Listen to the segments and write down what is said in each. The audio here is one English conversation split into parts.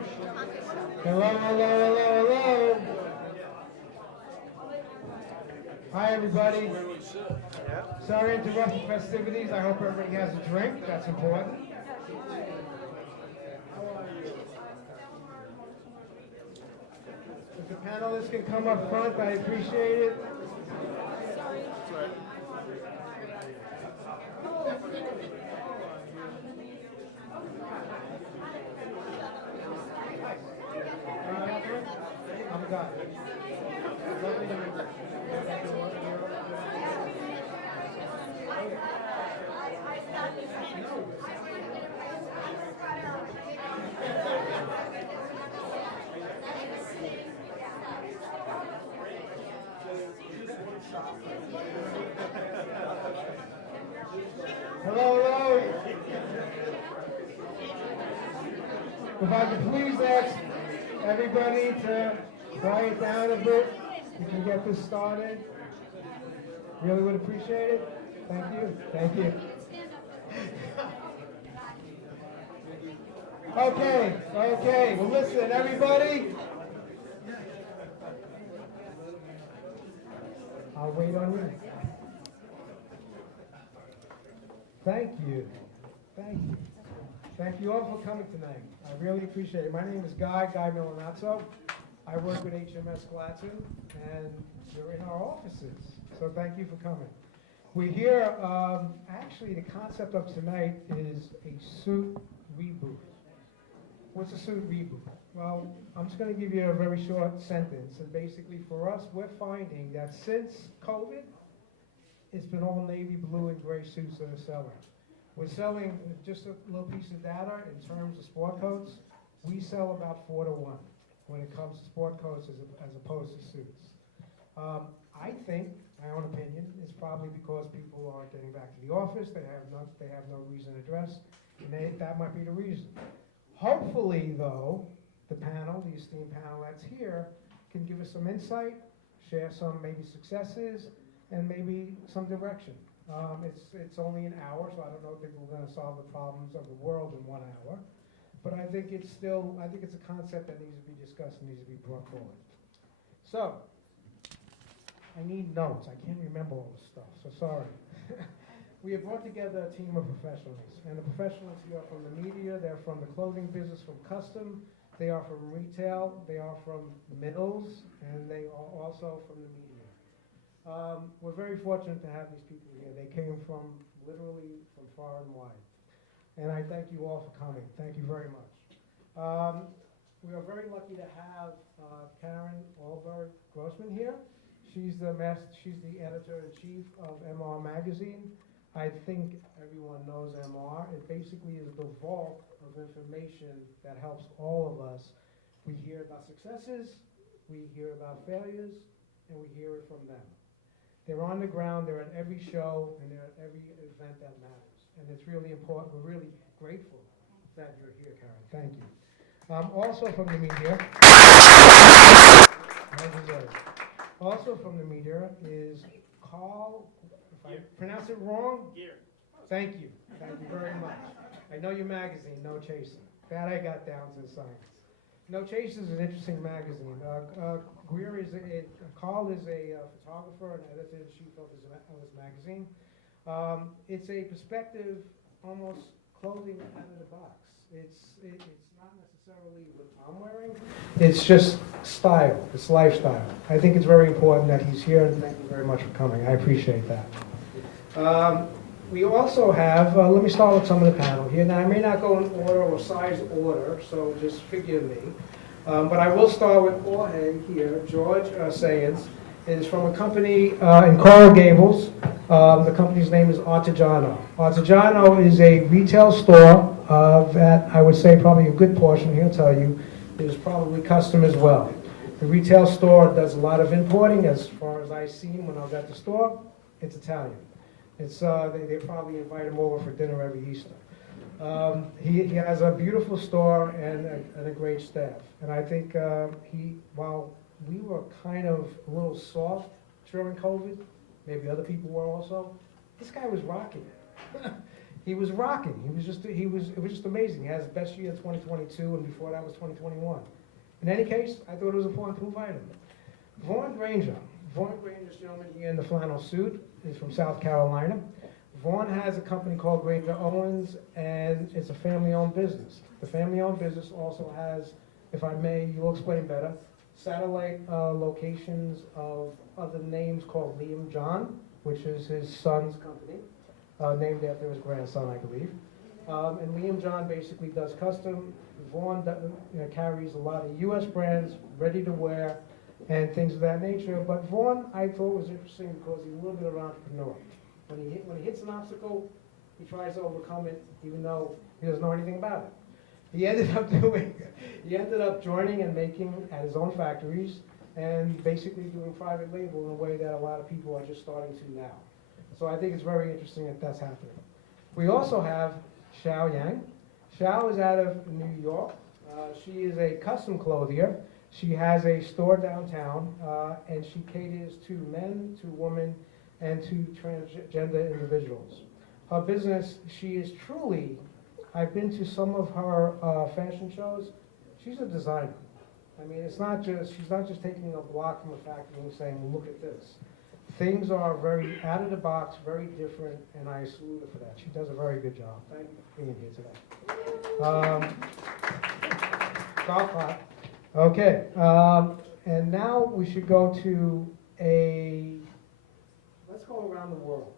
Hello, hello, hello, hello. Hi, everybody. Sorry to interrupt the festivities. I hope everybody has a drink. That's important. If the panelists can come up front, I appreciate it. I'm done. Lovely to meet you. Hello, hello. If I could please ask everybody to quiet down a bit, we can get this started. Really would appreciate it. Thank you. Thank you. Okay. Well, listen, everybody. I'll wait on you. Thank you. Thank you all for coming tonight. I really appreciate it. My name is Guy Milanazzo. I work with HMS Gladson, and you're in our offices. So thank you for coming. We're here, actually the concept of tonight is a suit reboot. What's a suit reboot? Well, I'm just going to give you a very short sentence. And basically for us, we're finding that since COVID, it's been all navy blue and gray suits that are selling. We're selling, just a little piece of data in terms of sport coats, we sell about 4 to 1 when it comes to sport coats as opposed to suits. I think, my own opinion, is probably because people aren't getting back to the office, they have no reason to dress, and that might be the reason. Hopefully, though, the esteemed panel that's here, can give us some insight, share some maybe successes, and maybe some direction. It's only an hour, so I don't think we're going to solve the problems of the world in 1 hour. But I think it's a concept that needs to be discussed and needs to be brought forward. So, I need notes. I can't remember all this stuff, so sorry. We have brought together a team of professionals, and the professionals here are from the media, they're from the clothing business, from custom, they are from retail, they are from middles, and they are also from the media. We're very fortunate to have these people here. They came from literally from far and wide. And I thank you all for coming. Thank you very much. We are very lucky to have Karen Alberg Grossman here. She's the editor-in-chief of MR Magazine. I think everyone knows MR. It basically is the vault of information that helps all of us. We hear about successes, we hear about failures, and we hear it from them. They're on the ground, they're at every show, and they're at every event that matters. And it's really important. We're really grateful that you're here, Karen. Thank you. Also from the media, also from the media is Carl, if I pronounce it wrong? Gear. Thank you. Thank you very much. I know your magazine, No Chasing. That I got down to science. No Chasing is an interesting magazine. Carl is a photographer and editor-in-chief of his magazine. It's a perspective, almost clothing out of the box. It's not necessarily what I'm wearing. It's just style. It's lifestyle. I think it's very important that he's here, and thank you very much for coming. I appreciate that. We also have, let me start with some of the panel here. Now, I may not go in order or size order, so just forgive me. But I will start with Jorge here. George Sayans is from a company in Coral Gables. The company's name is Artigiano. Artigiano is a retail store that I would say probably a good portion, he'll tell you, is probably custom as well. The retail store does a lot of importing. As far as I've seen when I was at the store, it's Italian. It's they probably invite him over for dinner every Easter. He has a beautiful store and a great staff. And I think while we were kind of a little soft during COVID, maybe other people were also, this guy was rocking it. He was rocking. It was just amazing. He has his best year in 2022, and before that was 2021. In any case, I thought it was important to invite him. Vaughn Granger. Vaughn Granger, this gentleman here in the flannel suit, is from South Carolina. Vaughn has a company called Granger Owens, and it's a family-owned business. The family-owned business also has, if I may, you'll explain better, satellite locations of other names called Liam John, which is his son's company, named after his grandson, I believe. And Liam John basically does custom. Vaughn carries a lot of U.S. brands, ready to wear, and things of that nature. But Vaughn, I thought was interesting because he's a little bit of an entrepreneur. When he hits an obstacle, he tries to overcome it, even though he doesn't know anything about it. He ended up joining and making at his own factories and basically doing private label in a way that a lot of people are just starting to now. So I think it's very interesting that that's happening. We also have Xiao Yang. Xiao is out of New York. She is a custom clothier. She has a store downtown, and she caters to men, to women, and to transgender individuals. Her business, she is truly, I've been to some of her fashion shows. She's a designer. I mean, she's not just taking a block from a factory and saying, look at this. Things are very out of the box, very different, and I salute her for that. She does a very good job. Thank you for being here today. Golf clap. Okay, and now we should go to let's go around the world.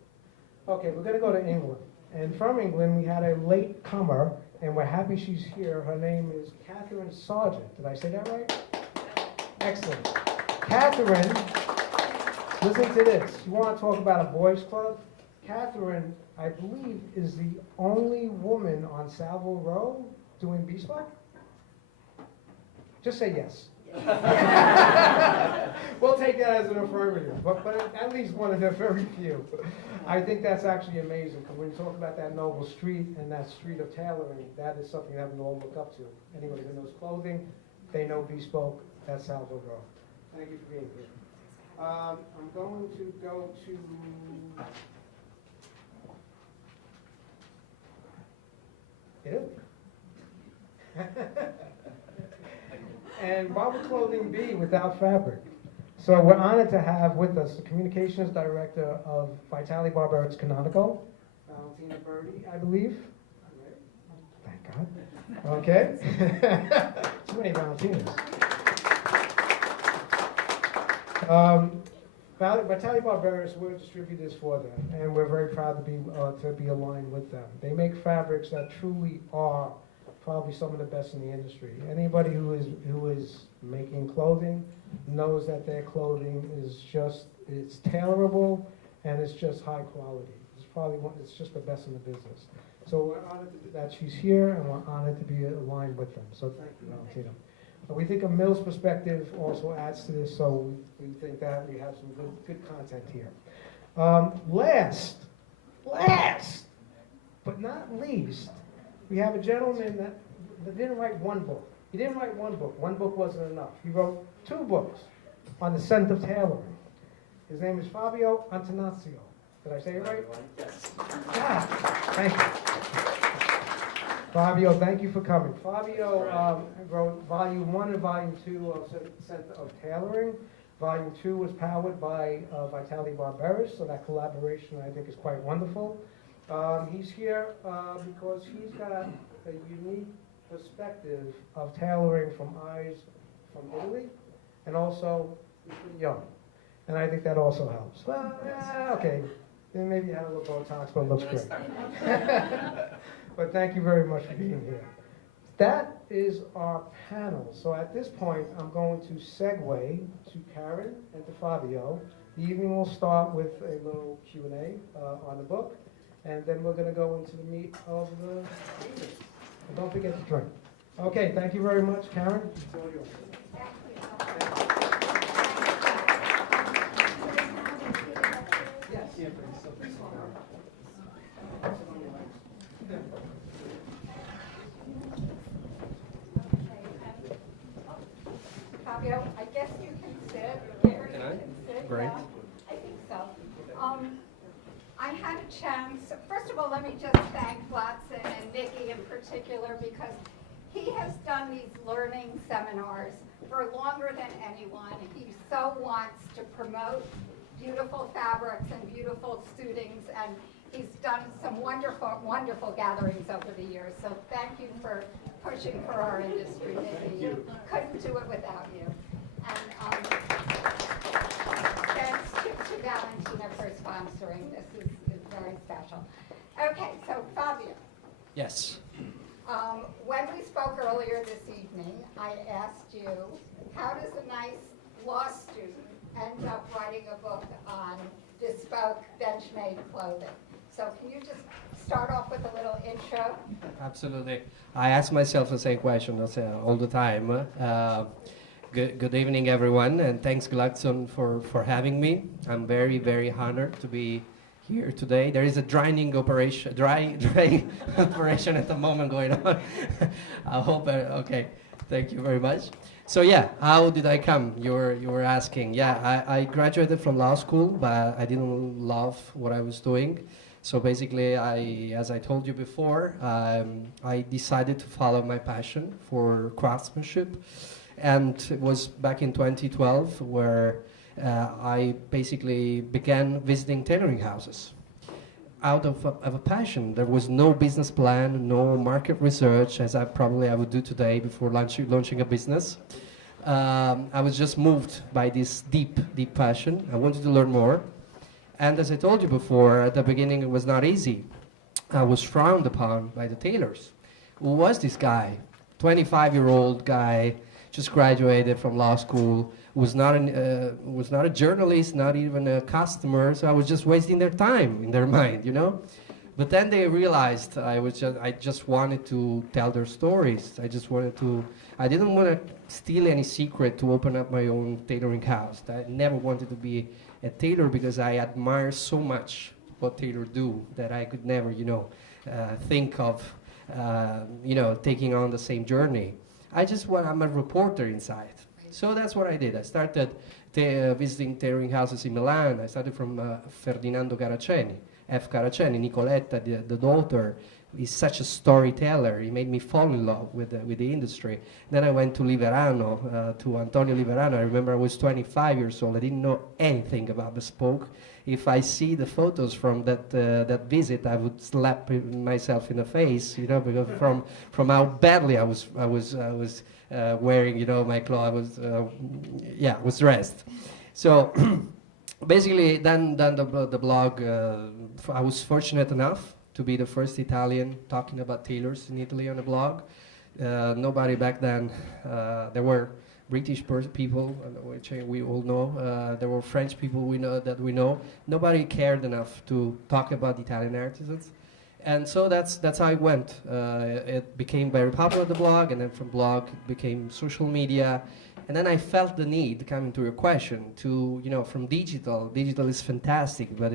Okay, we're gonna go to England. And from England, we had a late comer, and we're happy she's here. Her name is Catherine Sargent. Did I say that right? Excellent. Catherine, listen to this. You want to talk about a boys' club? Catherine, I believe, is the only woman on Savile Row doing bespoke. Just say yes. We'll take that as an affirmative, but at least one of the very few. I think that's actually amazing, because when you talk about that noble street and that street of tailoring, that is something that we all look up to. Anybody who knows clothing, they know bespoke, that's Salvador Row. Thank you for being here. I'm going to go to... Italy. And why would clothing be without fabric? So we're honored to have with us the communications director of Vitale Barberis Canonical, Valentina Birdie, I believe. Thank God. Okay. Too many Valentinas. Vitale Barberis, we're distributors for them, and we're very proud to be aligned with them. They make fabrics that truly are probably some of the best in the industry. Anybody who is making clothing knows that their clothing is it's tailorable and it's just high quality. It's just the best in the business. So we're honored that she's here, and we're honored to be aligned with them. So thank you, Valentina. We think a Mills perspective also adds to this, so we think that we have some good content here. Last but not least, we have a gentleman that didn't write one book. He didn't write one book. One book wasn't enough. He wrote 2 books on the scent of tailoring. His name is Fabio Antonaccio. Did I say it right? Yes. Yeah. Thank you. Fabio, thank you for coming. Fabio wrote Volume 1 and Volume 2 of Scent of Tailoring. Volume 2 was powered by Vitale Barberis, so that collaboration I think is quite wonderful. He's here because he's got a unique perspective of tailoring from eyes from Italy, and also he's pretty young. And I think that also helps. Well, okay, then maybe you had a little Botox, but it looks great. But thank you very much for being here. That is our panel. So at this point, I'm going to segue to Karen and to Fabio. The evening will start with a little Q&A on the book, and then we're going to go into the meat of the evening. And don't forget to drink. Okay, thank you very much, Karen. It's all yours. Yes. Fabio, I guess you can sit. Gary, Can I? you can sit. Great. Yeah, I think so. I had a chance. First of all, let me just thank thank Watson and Nikki in particular because he has done these learning seminars for longer than anyone. He so wants to promote beautiful fabrics and beautiful suitings, and he's done some wonderful, wonderful gatherings over the years. So thank you for pushing for our industry, Nikki. Couldn't do it without you. And thanks to Valentina for sponsoring. This is very special. Okay, so Fabio. Yes. When we spoke earlier this evening, I asked you, how does a nice law student end up writing a book on bespoke bench-made clothing? So can you just start off with a little intro? Absolutely. I ask myself the same question all the time. Good evening, everyone, and thanks, Gladson, for having me. I'm very, very honored to be here today. There is a drying operation at the moment going on. I hope. Okay, thank you very much. So yeah, how did I come? You were asking. Yeah, I graduated from law school, but I didn't love what I was doing. So basically, as I told you before, I decided to follow my passion for craftsmanship, and it was back in 2012 where I basically began visiting tailoring houses. Out of a passion. There was no business plan, no market research, as I would do today before launching a business. I was just moved by this deep passion. I wanted to learn more. And as I told you before, at the beginning it was not easy. I was frowned upon by the tailors. Who was this guy? 25-year-old guy, just graduated from law school, was not a journalist, not even a customer, so I was just wasting their time in their mind, you know? But then they realized I just wanted to tell their stories. I didn't want to steal any secret to open up my own tailoring house. I never wanted to be a tailor because I admire so much what tailors do that I could never, think of, taking on the same journey. I'm a reporter inside. So that's what I did. I started visiting tailoring houses in Milan. I started from Ferdinando Caraceni, F. Caraceni, Nicoletta, the daughter, is such a storyteller. He made me fall in love with the industry. Then I went to Liverano, to Antonio Liverano. I remember I was 25 years old. I didn't know anything about bespoke. If I see the photos from that visit, I would slap myself in the face, because from how badly I was wearing, my clothes. I was dressed. So basically, then the blog. I was fortunate enough to be the first Italian talking about tailors in Italy on a blog. Nobody back then. There were British people, which we all know. There were French people we know. Nobody cared enough to talk about Italian artisans. And so that's how it went. It became very popular, the blog, and then from blog it became social media. And then I felt the need, coming to your question, to, from digital is fantastic, but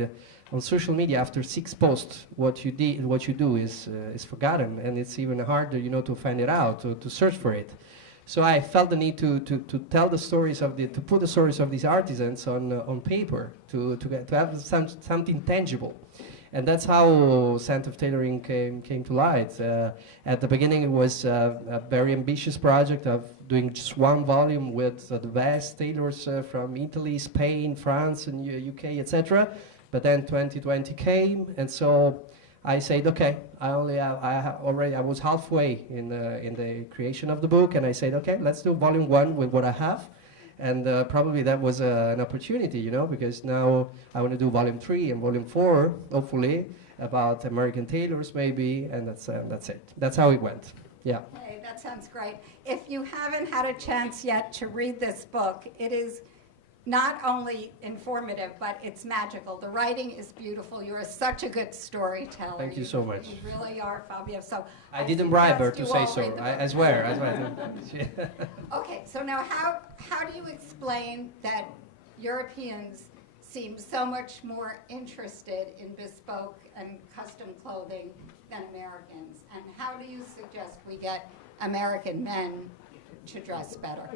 on social media, after 6 posts, what you do is forgotten, and it's even harder, to find it out, to search for it. So I felt the need to tell the stories to put the stories of these artisans on paper, to have something tangible. And that's how Scent of Tailoring came to light. At the beginning, it was a very ambitious project of doing just 1 volume with the best tailors from Italy, Spain, France, and UK, etc. But then 2020 came, and so I said, okay, I was halfway in the creation of the book, and I said, okay, let's do volume 1 with what I have. And probably that was an opportunity, because now I want to do volume 3 and volume 4, hopefully, about American tailors maybe, and that's it. That's how it went. Yeah. Hey, that sounds great. If you haven't had a chance yet to read this book, it is not only informative, but it's magical. The writing is beautiful. You're such a good storyteller. Thank you so much. You really are, Fabio. So I didn't bribe her to say so. I swear. Okay, so now how do you explain that Europeans seem so much more interested in bespoke and custom clothing than Americans? And how do you suggest we get American men to dress better,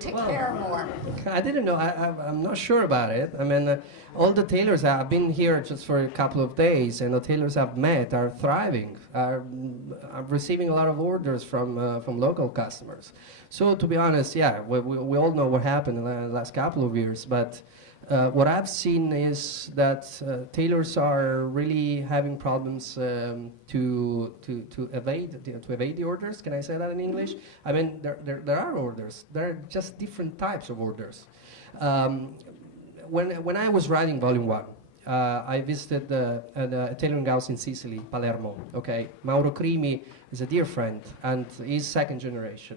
to Well, care more? I didn't know. I'm not sure about it. I mean, all the tailors I've been here just for a couple of days, and the tailors I've met are thriving. I'm receiving a lot of orders from local customers. So to be honest, yeah, we all know what happened in the last couple of years. But what I've seen is that tailors are really having problems to evade the orders. Can I say that in English? I mean, there are orders. There are just different types of orders. When I was writing Volume 1, I visited a tailoring house in Sicily, Palermo. Okay, Mauro Crimi is a dear friend, and he's second generation.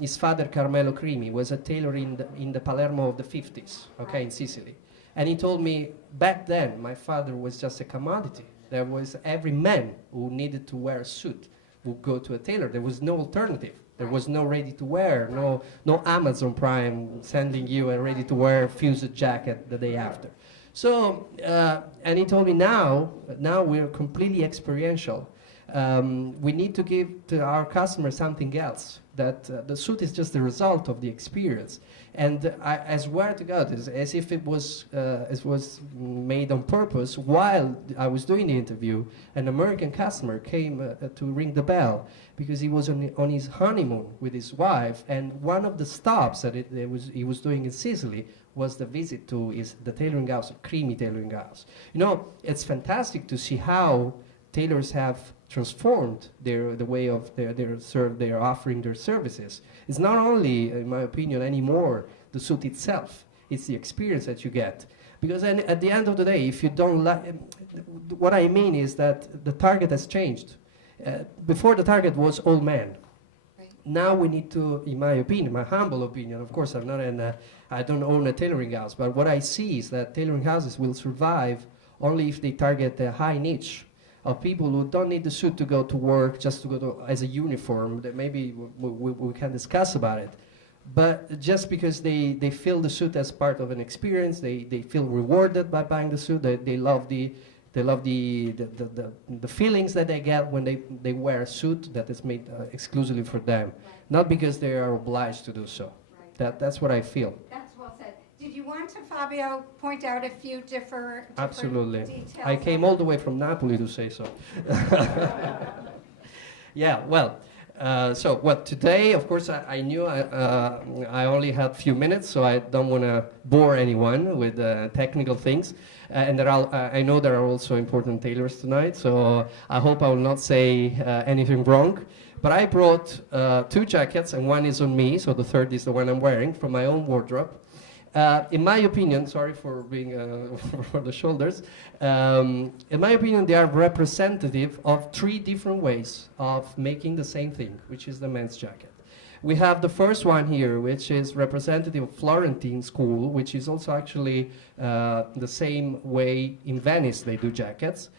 His father, Carmelo Crimi, was a tailor in the Palermo of the 50s, okay, in Sicily. And he told me, back then, my father was just a commodity. There was every man who needed to wear a suit would go to a tailor. There was no alternative. There was no ready-to-wear, no Amazon Prime sending you a ready-to-wear fused jacket the day after. So, and he told me now we're completely experiential. We need to give to our customers something else. That the suit is just the result of the experience, and I swear to God, it's as if it was made on purpose. While I was doing the interview, an American customer came to ring the bell because he was on his honeymoon with his wife, and one of the stops that he was doing in Sicily was the visit to the tailoring house, Crimi Tailoring House. You know, it's fantastic to see how tailors have transformed the way of they're offering their services. It's not only, in my opinion, anymore the suit itself, it's the experience that you get. Because at the end of the day, if you don't like, what I mean is that the target has changed. Before the target was all men. Right. Now we need to, in my opinion, my humble opinion, of course I'm not I don't own a tailoring house, but what I see is that tailoring houses will survive only if they target a high niche of people who don't need the suit to go to work, just to go to, as a uniform. That maybe we can discuss about it. But just because they feel the suit as part of an experience, they feel rewarded by buying the suit. They love the feelings that they get when they wear a suit that is made exclusively for them, Right. not because they are obliged to do so. Right. That's what I feel. That's well said. Did you want to, Fabio, point out a few different Absolutely. details? I came all the way from Napoli to say so. Yeah, well, so what today, of course, I knew I only had a few minutes, so I don't want to bore anyone with technical things. And I know there are also important tailors tonight, so I hope I will not say anything wrong. But I brought 2 jackets, and one is on me, so the third is the one I'm wearing from my own wardrobe. In my opinion, sorry for being for the shoulders, in my opinion, they are representative of 3 different ways of making the same thing, which is the men's jacket. We have the first one here, which is representative of Florentine school, which is also actually the same way in Venice they do jackets.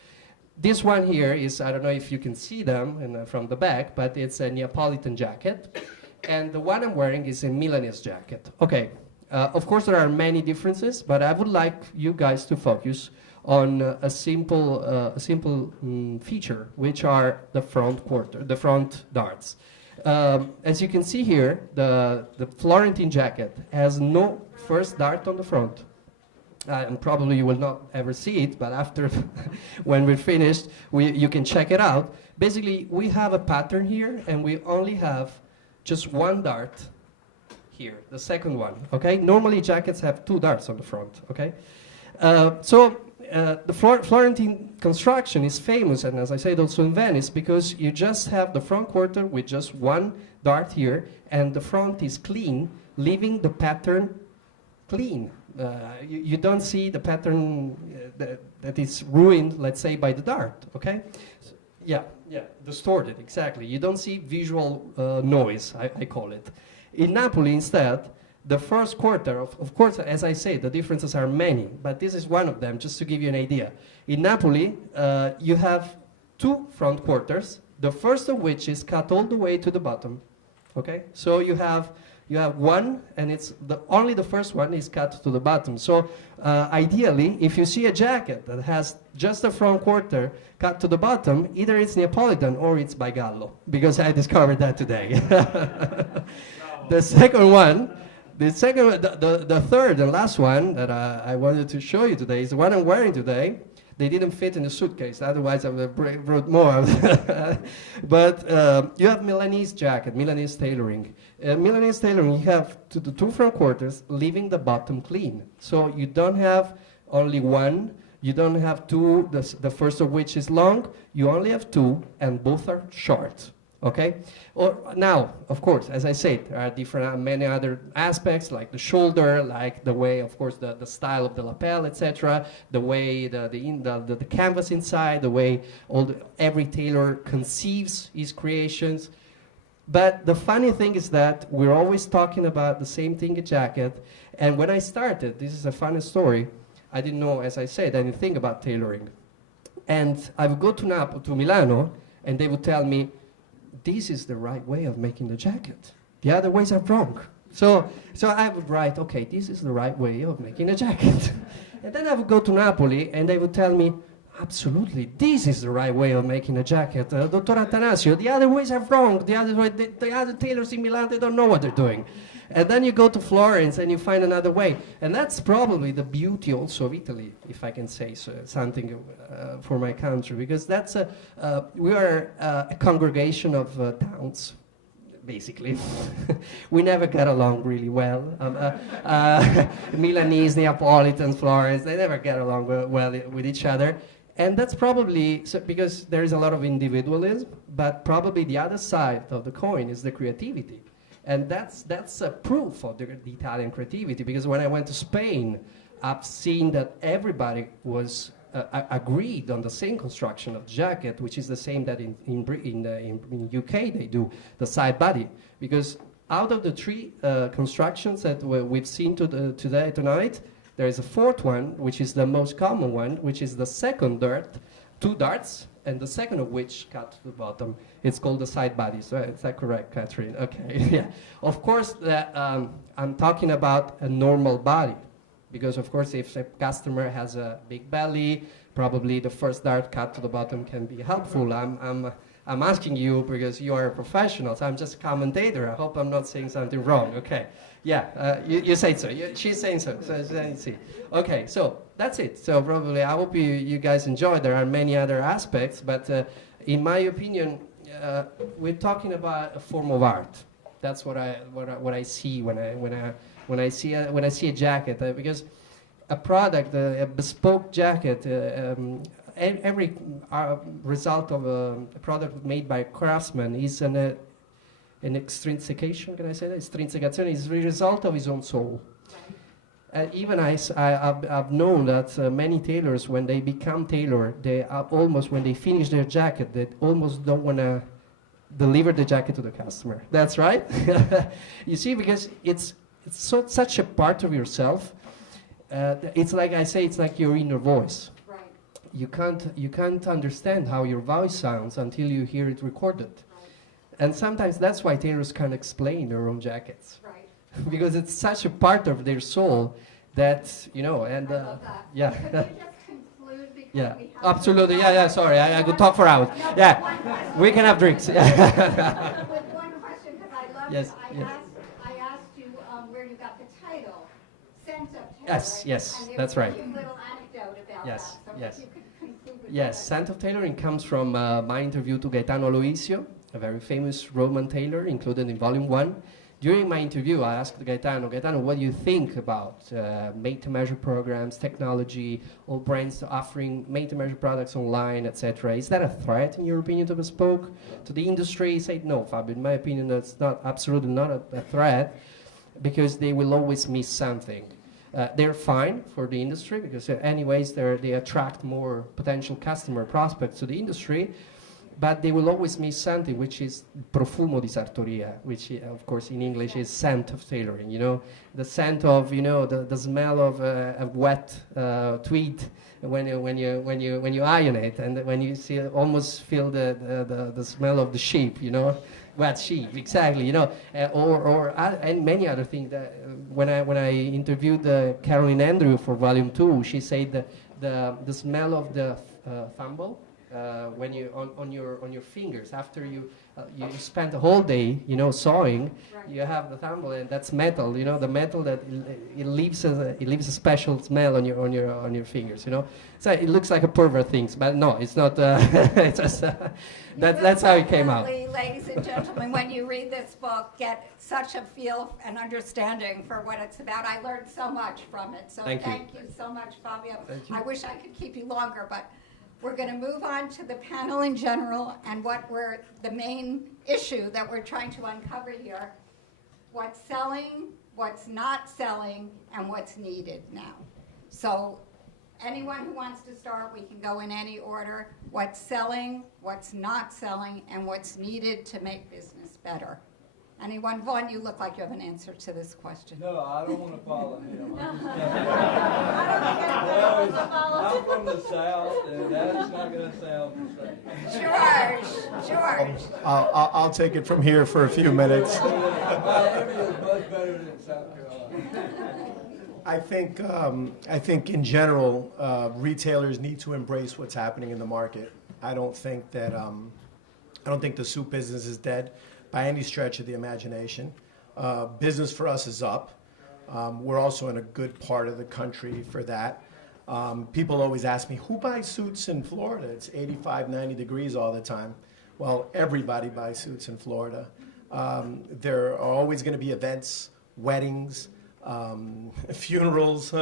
This one here is, I don't know if you can see them from the back, but it's a Neapolitan jacket. And the one I'm wearing is a Milanese jacket. Okay. Of course, there are many differences, but I would like you guys to focus on a simple feature, which are the front darts. As you can see here, the Florentine jacket has no first dart on the front. And probably you will not ever see it, but after, when we're finished, you can check it out. Basically, we have a pattern here, and we only have just one dart here, the second one, okay? Normally jackets have 2 darts on the front, okay? The Florentine construction is famous, and as I said, also in Venice, because you just have the front quarter with just 1 dart here, and the front is clean, leaving the pattern clean. You don't see the pattern that is ruined, let's say, by the dart, okay? So, yeah, distorted, exactly. You don't see visual noise, I call it. In Napoli, instead, the first quarter, of course, as I say, the differences are many, but this is one of them, just to give you an idea. In Napoli, you have 2 front quarters, the first of which is cut all the way to the bottom, okay? So you have You have one, and it's only the first one is cut to the bottom. So ideally, if you see a jacket that has just the front quarter cut to the bottom, either it's Neapolitan or it's by Gallo, because I discovered that today. The second one, the third and last one that I wanted to show you today is the one I'm wearing today. They didn't fit in the suitcase, otherwise I would have brought more. But you have Milanese jacket, Milanese tailoring. Milanese tailoring, you have the two front quarters, leaving the bottom clean. So you don't have only one, you don't have two, the first of which is long, you only have two, and both are short. Okay? Or now, of course, as I said, there are different, many other aspects, like the shoulder, like the way, of course, the style of the lapel, etc., the way the canvas inside, the way every tailor conceives his creations. But the funny thing is that we're always talking about the same thing, a jacket. And when I started, this is a funny story, I didn't know, as I said, anything about tailoring. And I would go to Milano, and they would tell me, this is the right way of making the jacket. The other ways are wrong. So I would write, okay, this is the right way of making a jacket. And then I would go to Napoli, and they would tell me, absolutely, this is the right way of making a jacket. Dr. Attanasio, the other ways are wrong. The other tailors in Milan, they don't know what they're doing. And then you go to Florence and you find another way. And that's probably the beauty also of Italy, if I can say so, something for my country, because that's we are a congregation of towns, basically. We never get along really well. Milanese, Neapolitans, Florence, they never get along well with each other. And that's probably because there is a lot of individualism, but probably the other side of the coin is the creativity. And that's a proof of the Italian creativity, because when I went to Spain, I've seen that everybody was agreed on the same construction of the jacket, which is the same that in UK they do, the side body. Because out of the three constructions that we've seen tonight, there is a fourth one, which is the most common one, which is the second two darts, and the second of which cut to the bottom. It's called the side body. So is that correct, Catherine? Okay, yeah. Of course, I'm talking about a normal body, because of course, if a customer has a big belly, probably the first dart cut to the bottom can be helpful. I'm asking you because you are a professional, so I'm just a commentator. I hope I'm not saying something wrong. Okay, yeah, you say so. She's saying so. So let's see. Okay, so that's it. So probably I hope you guys enjoy. There are many other aspects, but in my opinion, we're talking about a form of art. That's what I see when I see a jacket, because a product, a bespoke jacket, every result of a product made by a craftsman is an extrinsication. Can I say that? Estrinsecazione is the result of his own soul. Even I've known that many tailors, when they become tailor, they are almost, when they finish their jacket, they almost don't want to deliver the jacket to the customer. That's right. You see, because it's such a part of yourself. It's like I say, it's like your inner voice. Right. You can't understand how your voice sounds until you hear it recorded. Right. And sometimes that's why tailors can't explain their own jackets. Right. Because it's such a part of their soul that, you know, and I love that. yeah. Could you just conclude, because Yeah, we have absolutely. Yeah, sorry, I could talk for hours. No, Yeah, one question. we can have drinks. With one question, because I love Yes, it. yes. I asked you where you got the title, Scent of Taylor. Yes, and there's that's a right. cute little anecdote about Yes, that. So yes. if you could conclude with Yes, that. Scent of Tailoring comes from my interview to Gaetano Aloisio, a very famous Roman tailor, included in Volume 1. During my interview, I asked Gaetano, what do you think about made-to-measure programs, technology, all brands offering made-to-measure products online, etc.? Is that a threat, in your opinion, to bespoke, to the industry? He said, no, Fabio, in my opinion, that's absolutely not a threat, because they will always miss something. They're fine for the industry, because anyways, they attract more potential customer prospects to the industry, but they will always miss something, which is profumo di sartoria, which of course in English is scent of tailoring, you know, the scent of, you know, the smell of a wet tweed when you iron it, and when you almost feel the smell of the sheep, you know, What she exactly, and many other things. That when I interviewed Carolyn Andrew for Volume 2, she said that the smell of the fumble when you on your fingers after you spend the whole day sawing, Right. you have the thumble, and that's metal. The metal that it leaves a special smell on your fingers. So it looks like a pervert thing, but no, it's not. It's just that's how it came out. Ladies and gentlemen, when you read this book, get such a feel and understanding for what it's about. I learned so much from it. So Thank thank you. you so much, Fabio. Thank you. I wish I could keep you longer, but we're going to move on to the panel in general and the main issue that we're trying to uncover here. What's selling, what's not selling, and what's needed now. So anyone who wants to start, we can go in any order. What's selling, what's not selling, and what's needed to make business better. Anyone? Vaughn, you look like you have an answer to this question. No, I don't want to follow him. I'm from the South, and that's not going to sound the same. George. I'll take it from here for a few minutes. Miami is much better than South Carolina. I think in general, retailers need to embrace what's happening in the market. I don't think the soup business is dead by any stretch of the imagination. Business for us is up. We're also in a good part of the country for that. People always ask me, who buys suits in Florida? It's 85, 90 degrees all the time. Well, everybody buys suits in Florida. There are always going to be events, weddings, funerals,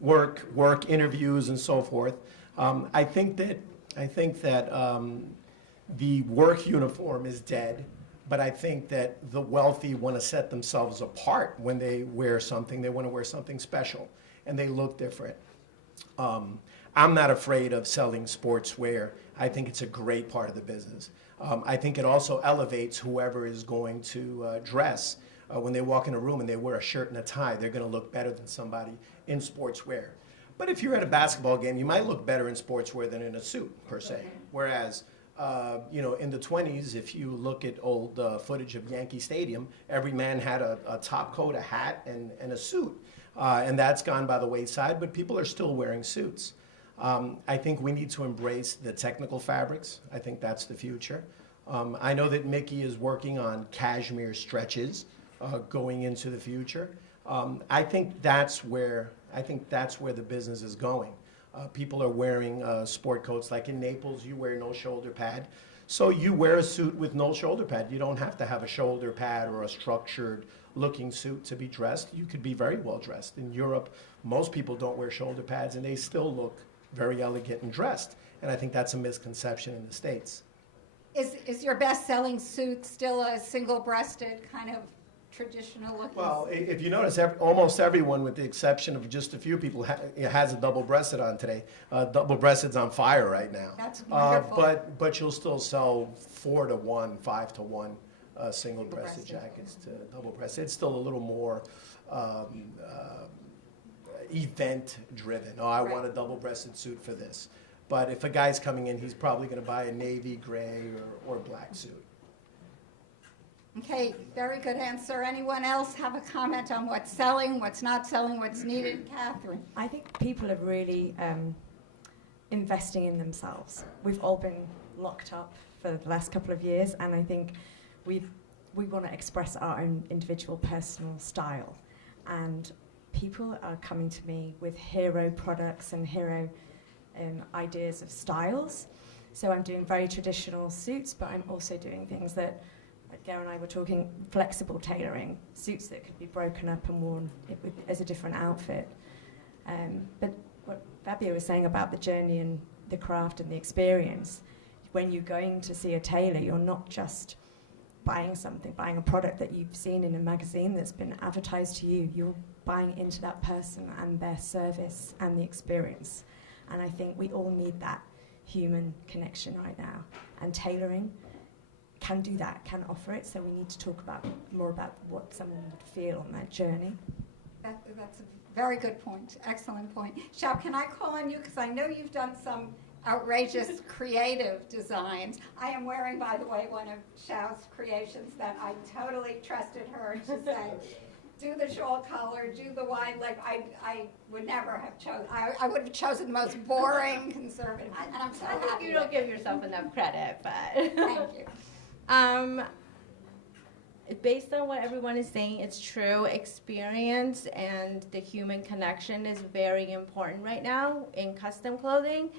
work interviews, and so forth. I think that the work uniform is dead, but I think that the wealthy want to set themselves apart when they wear something. They want to wear something special, and they look different. I'm not afraid of selling sportswear. I think it's a great part of the business. I think it also elevates whoever is going to dress. When they walk in a room and they wear a shirt and a tie, they're going to look better than somebody in sportswear. But if you're at a basketball game, you might look better in sportswear than in a suit, per se. Whereas, in the 20s, if you look at old footage of Yankee Stadium, every man had a top coat, a hat, and a suit. And that's gone by the wayside, but people are still wearing suits. I think we need to embrace the technical fabrics. I think that's the future. I know that Mickey is working on cashmere stretches going into the future. I think that's where the business is going. People are wearing sport coats. Like in Naples, you wear no shoulder pad. So you wear a suit with no shoulder pad. You don't have to have a shoulder pad or a structured looking suit to be dressed. You could be very well dressed. In Europe, most people don't wear shoulder pads and they still look very elegant and dressed. And I think that's a misconception in the States. Is your best-selling suit still a single-breasted kind of traditional looking? Well, if you notice, almost everyone, with the exception of just a few people, has a double-breasted on today. Double-breasted's on fire right now. That's wonderful. But you'll still sell 4-to-1, 5-to-1 single-breasted jackets to double-breasted. It's still a little more event-driven. Oh, I want a double-breasted suit for this. But if a guy's coming in, he's probably going to buy a navy, gray, or black suit. Okay, very good answer. Anyone else have a comment on what's selling, what's not selling, what's needed? Catherine? I think people are really investing in themselves. We've all been locked up for the last couple of years, and I think we want to express our own individual personal style. And people are coming to me with hero products and hero ideas of styles. So I'm doing very traditional suits, but I'm also doing things that, like Gare and I were talking, flexible tailoring, suits that could be broken up and worn as a different outfit. But what Fabio was saying about the journey and the craft and the experience, when you're going to see a tailor, you're not just buying a product that you've seen in a magazine that's been advertised to you. You're buying into that person and their service and the experience. And I think we all need that human connection right now. And tailoring can do that, can offer it. So we need to talk more about what someone would feel on that journey. That's a very good point. Excellent point. Shab, can I call on you? Because I know you've done some outrageous creative designs. I am wearing, by the way, one of Xiao's creations that I totally trusted her to say, do the shawl collar, do the wide leg. I would never have chosen, I would have chosen the most boring conservative, and I'm so I think happy you don't with give yourself enough credit, but. it. Thank you. Based on what everyone is saying, it's true. Experience and the human connection is very important right now in custom clothing.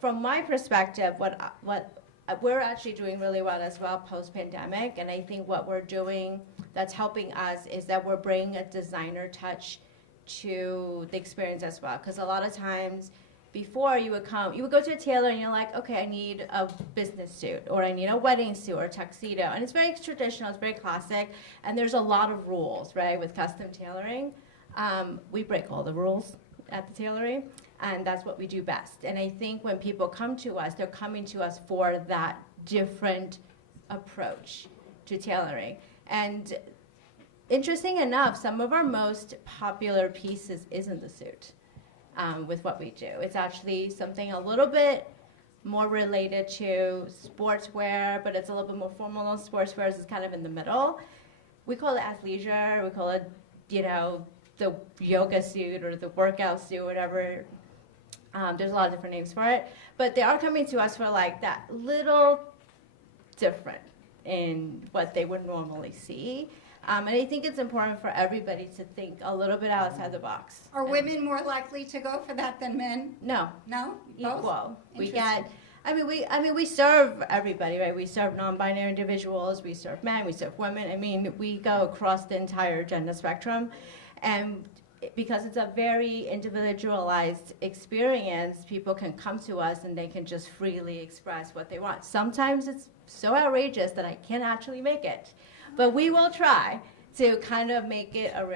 From my perspective, what we're actually doing really well as well post-pandemic, and I think what we're doing that's helping us is that we're bringing a designer touch to the experience as well. Because a lot of times, before you would go to a tailor and you're like, okay, I need a business suit, or I need a wedding suit or a tuxedo. And it's very traditional, it's very classic, and there's a lot of rules, right, with custom tailoring. We break all the rules at the tailoring, and that's what we do best. And I think when people come to us, they're coming to us for that different approach to tailoring. And interesting enough, some of our most popular pieces isn't the suit. With what we do. It's actually something a little bit more related to sportswear, but it's a little bit more formal. Sportswear is kind of in the middle. We call it athleisure. We call it, the yoga suit or the workout suit, whatever. There's a lot of different names for it. But they are coming to us for like that little different in what they would normally see. And I think it's important for everybody to think a little bit outside the box. Are women more likely to go for that than men? No, No? Both? equal. We Interesting. get, we serve everybody, right? We serve non-binary individuals, we serve men, we serve women. We go across the entire gender spectrum. And because it's a very individualized experience, people can come to us and they can just freely express what they want. Sometimes it's so outrageous that I can't actually make it. But we will try to kind of make it a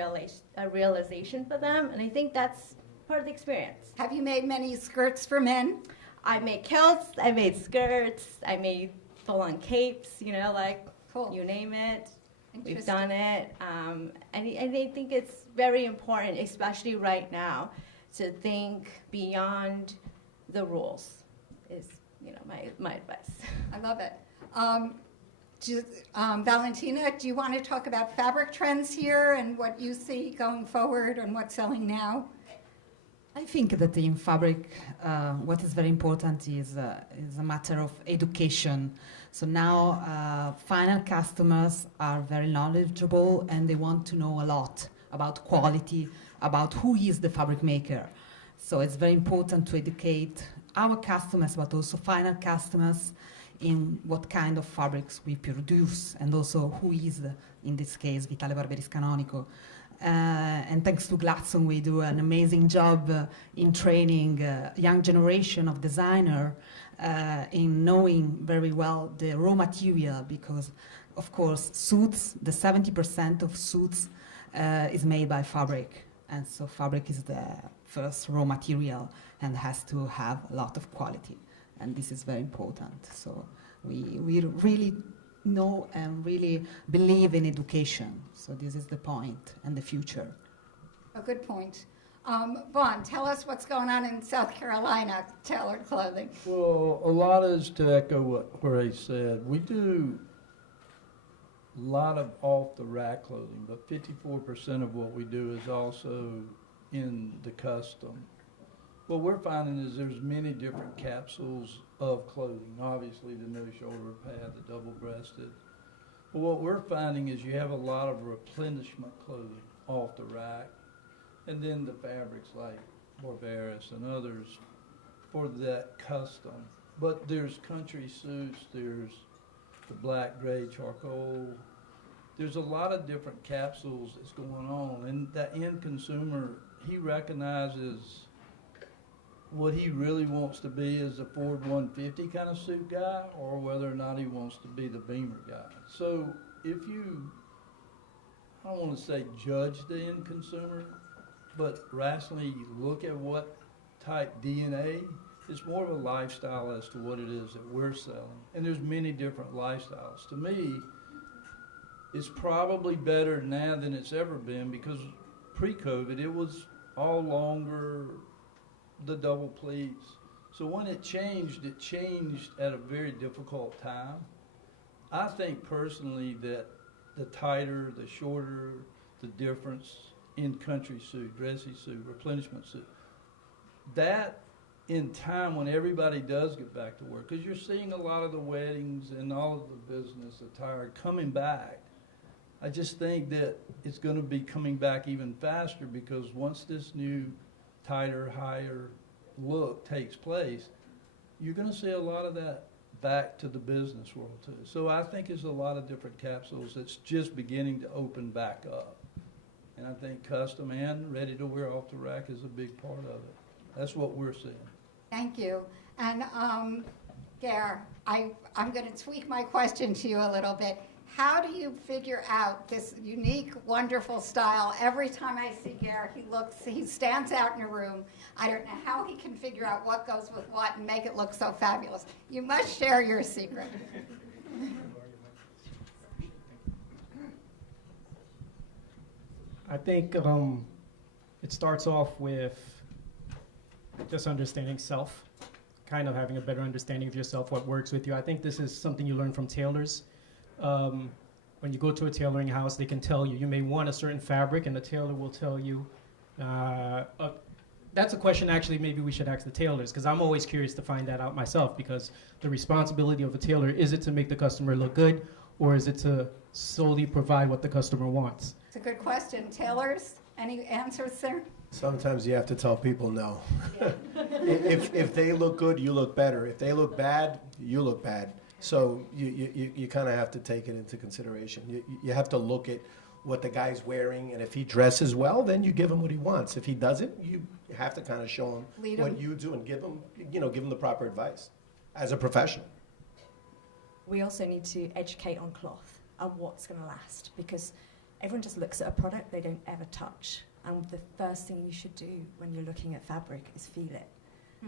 realization for them, and I think that's part of the experience. Have you made many skirts for men? I made kilts, I made skirts, I made full-on capes, Cool. you name it. We've Interesting. done it, and I think it's very important, especially right now, to think beyond the rules. Is my advice. I love it. Valentina, do you want to talk about fabric trends here and what you see going forward and what's selling now? I think that in fabric, what is very important is a matter of education. So now final customers are very knowledgeable and they want to know a lot about quality, about who is the fabric maker. So it's very important to educate our customers, but also final customers, in what kind of fabrics we produce, and also who is, in this case, Vitale Barberis Canonico. And thanks to Gladstone, we do an amazing job in training young generation of designer in knowing very well the raw material, because, of course, suits, the 70% of suits is made by fabric. And so fabric is the first raw material and has to have a lot of quality. And this is very important. So we really know and really believe in education. So this is the point and the future. A good point. Vaughn, tell us what's going on in South Carolina, tailored clothing. Well, a lot is to echo what Jorge said. We do a lot of off-the-rack clothing, but 54% of what we do is also in the custom. What we're finding is there's many different capsules of clothing. Obviously, the no shoulder pad, the double-breasted. But what we're finding is you have a lot of replenishment clothing off the rack, and then the fabrics like Barberis and others for that custom. But there's country suits, there's the black, gray, charcoal. There's a lot of different capsules that's going on, and that end consumer, he recognizes what he really wants to be is a Ford 150 kind of suit guy, or whether or not he wants to be the Beamer guy. So if you, I don't want to say judge the end consumer, but rationally look at what type DNA, it's more of a lifestyle as to what it is that we're selling. And there's many different lifestyles. To me, it's probably better now than it's ever been, because pre-COVID, it was all longer, the double pleats, So when it changed at a very difficult time. I think personally that the tighter, the shorter, the difference in country suit, dressy suit, replenishment suit, that in time when everybody does get back to work, because you're seeing a lot of the weddings and all of the business attire coming back, I just think that it's going to be coming back even faster, because once this new tighter, higher look takes place, you're going to see a lot of that back to the business world too. So I think there's a lot of different capsules that's just beginning to open back up. And I think custom and ready to wear off the rack is a big part of it. That's what we're seeing. Thank you. And Gare, I'm going to tweak my question to you a little bit. How do you figure out this unique, wonderful style? Every time I see Gare, he stands out in a room. I don't know how he can figure out what goes with what and make it look so fabulous. You must share your secret. I think it starts off with just understanding self, kind of having a better understanding of yourself, what works with you. I think this is something you learn from tailors. When you go to a tailoring house, they can tell you, you may want a certain fabric, and the tailor will tell you. That's a question actually maybe we should ask the tailors, because I'm always curious to find that out myself, because the responsibility of a tailor, is it to make the customer look good, or is it to solely provide what the customer wants? It's a good question. Tailors, any answers there? Sometimes you have to tell people no. Yeah. If they look good, you look better. If they look bad, you look bad. So you kind of have to take it into consideration. You have to look at what the guy's wearing, and if he dresses well, then you give him what he wants. If he doesn't, you have to kind of show him what you do and give him the proper advice as a professional. We also need to educate on cloth and what's going to last, because everyone just looks at a product they don't ever touch. And the first thing you should do when you're looking at fabric is feel it,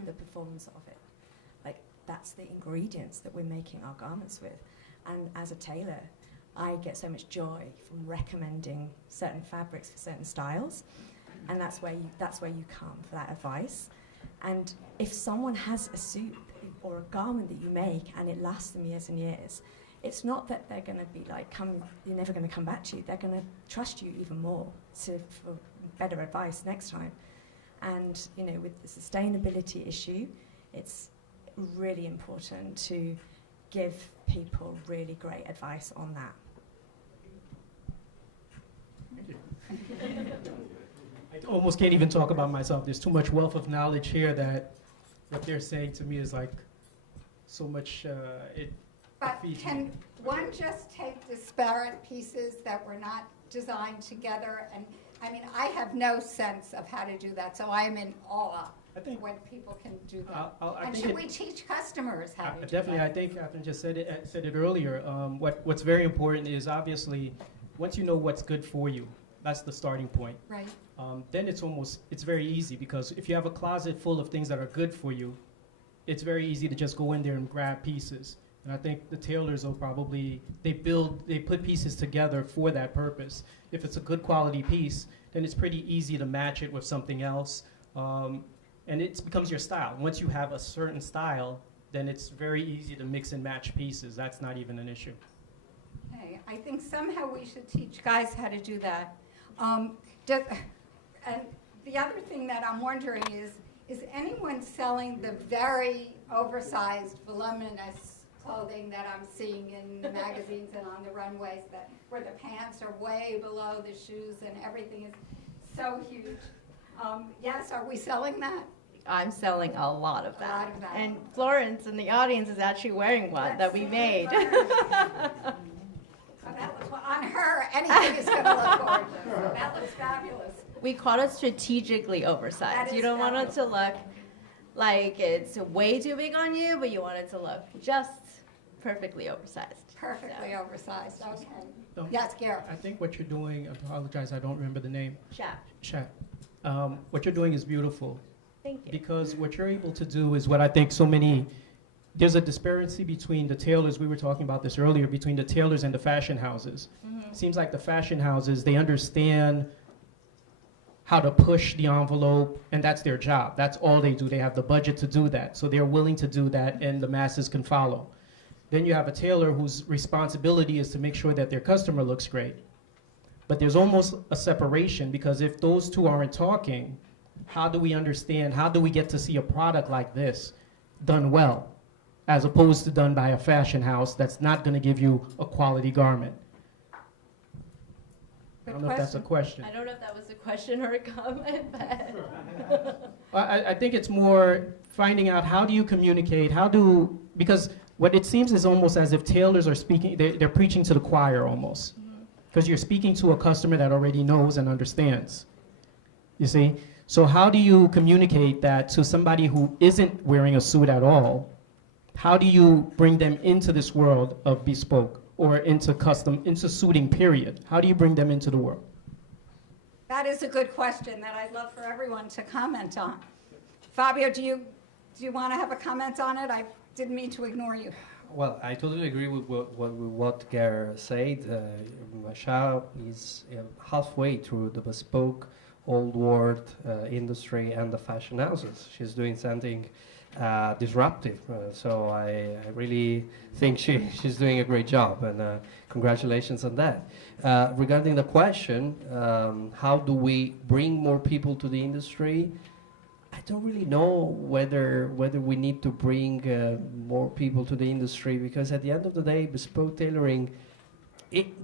the performance of it. Like, that's the ingredients that we're making our garments with. And as a tailor, I get so much joy from recommending certain fabrics for certain styles. And that's where you come for that advice. And if someone has a suit or a garment that you make and it lasts them years and years, it's not that they're going to be like, you're never going to come back to you. They're going to trust you even more for better advice next time. And, with the sustainability issue, it's really important to give people really great advice on that. Thank you. I almost can't even talk about myself. There's too much wealth of knowledge here that what they're saying to me is like so much. But can one just take disparate pieces that were not designed together? And I mean, I have no sense of how to do that, so I'm in awe when people can do that. And should we teach customers how to do definitely, that? I think Catherine just said it earlier. What's very important is obviously once you know what's good for you, that's the starting point. Right. Then it's very easy, because if you have a closet full of things that are good for you, it's very easy to just go in there and grab pieces. And I think the tailors will probably, they put pieces together for that purpose. If it's a good quality piece, then it's pretty easy to match it with something else. And it becomes your style. Once you have a certain style, then it's very easy to mix and match pieces. That's not even an issue. Okay, I think somehow we should teach guys how to do that. And the other thing that I'm wondering is anyone selling the very oversized, voluminous clothing that I'm seeing in the magazines and on the runways, where the pants are way below the shoes and everything is so huge? Yes, are we selling that? I'm selling a lot of that. A lot of that. And Florence in the audience is actually wearing one that we made. On her, anything is going to look gorgeous. That looks fabulous. We call it strategically oversized. You don't want it to look like it's way too big on you, but you want it to look just perfectly oversized. Perfectly oversized, okay. No, Yes, Garrett. I think what you're doing, I apologize, I don't remember the name. Chat. What you're doing is beautiful. Thank you. Because what you're able to do is what I think there's a disparity between the tailors, we were talking about this earlier, between the tailors and the fashion houses. Mm-hmm. It seems like the fashion houses, they understand how to push the envelope, and that's their job. That's all they do. They have the budget to do that. So they're willing to do that, and the masses can follow. Then you have a tailor whose responsibility is to make sure that their customer looks great. But there's almost a separation, because if those two aren't talking, how do we understand, how do we get to see a product like this done well, as opposed to done by a fashion house that's not going to give you a quality garment? I don't know if that's a question. I don't know if that was a question or a comment, but. I think it's more finding out, how do you communicate, because what it seems is almost as if tailors are speaking, they're preaching to the choir almost. Because you're speaking to a customer that already knows and understands, you see? So how do you communicate that to somebody who isn't wearing a suit at all? How do you bring them into this world of bespoke, or into custom, into suiting, period? How do you bring them into the world? That is a good question that I'd love for everyone to comment on. Fabio, do you want to have a comment on it? I didn't mean to ignore you. Well, I totally agree with what Gare said. Masha is halfway through the bespoke, old world industry and the fashion houses. She's doing something disruptive. So I really think she's doing a great job, and congratulations on that. Regarding the question, how do we bring more people to the industry? I don't really know whether we need to bring more people to the industry, because at the end of the day, bespoke tailoring,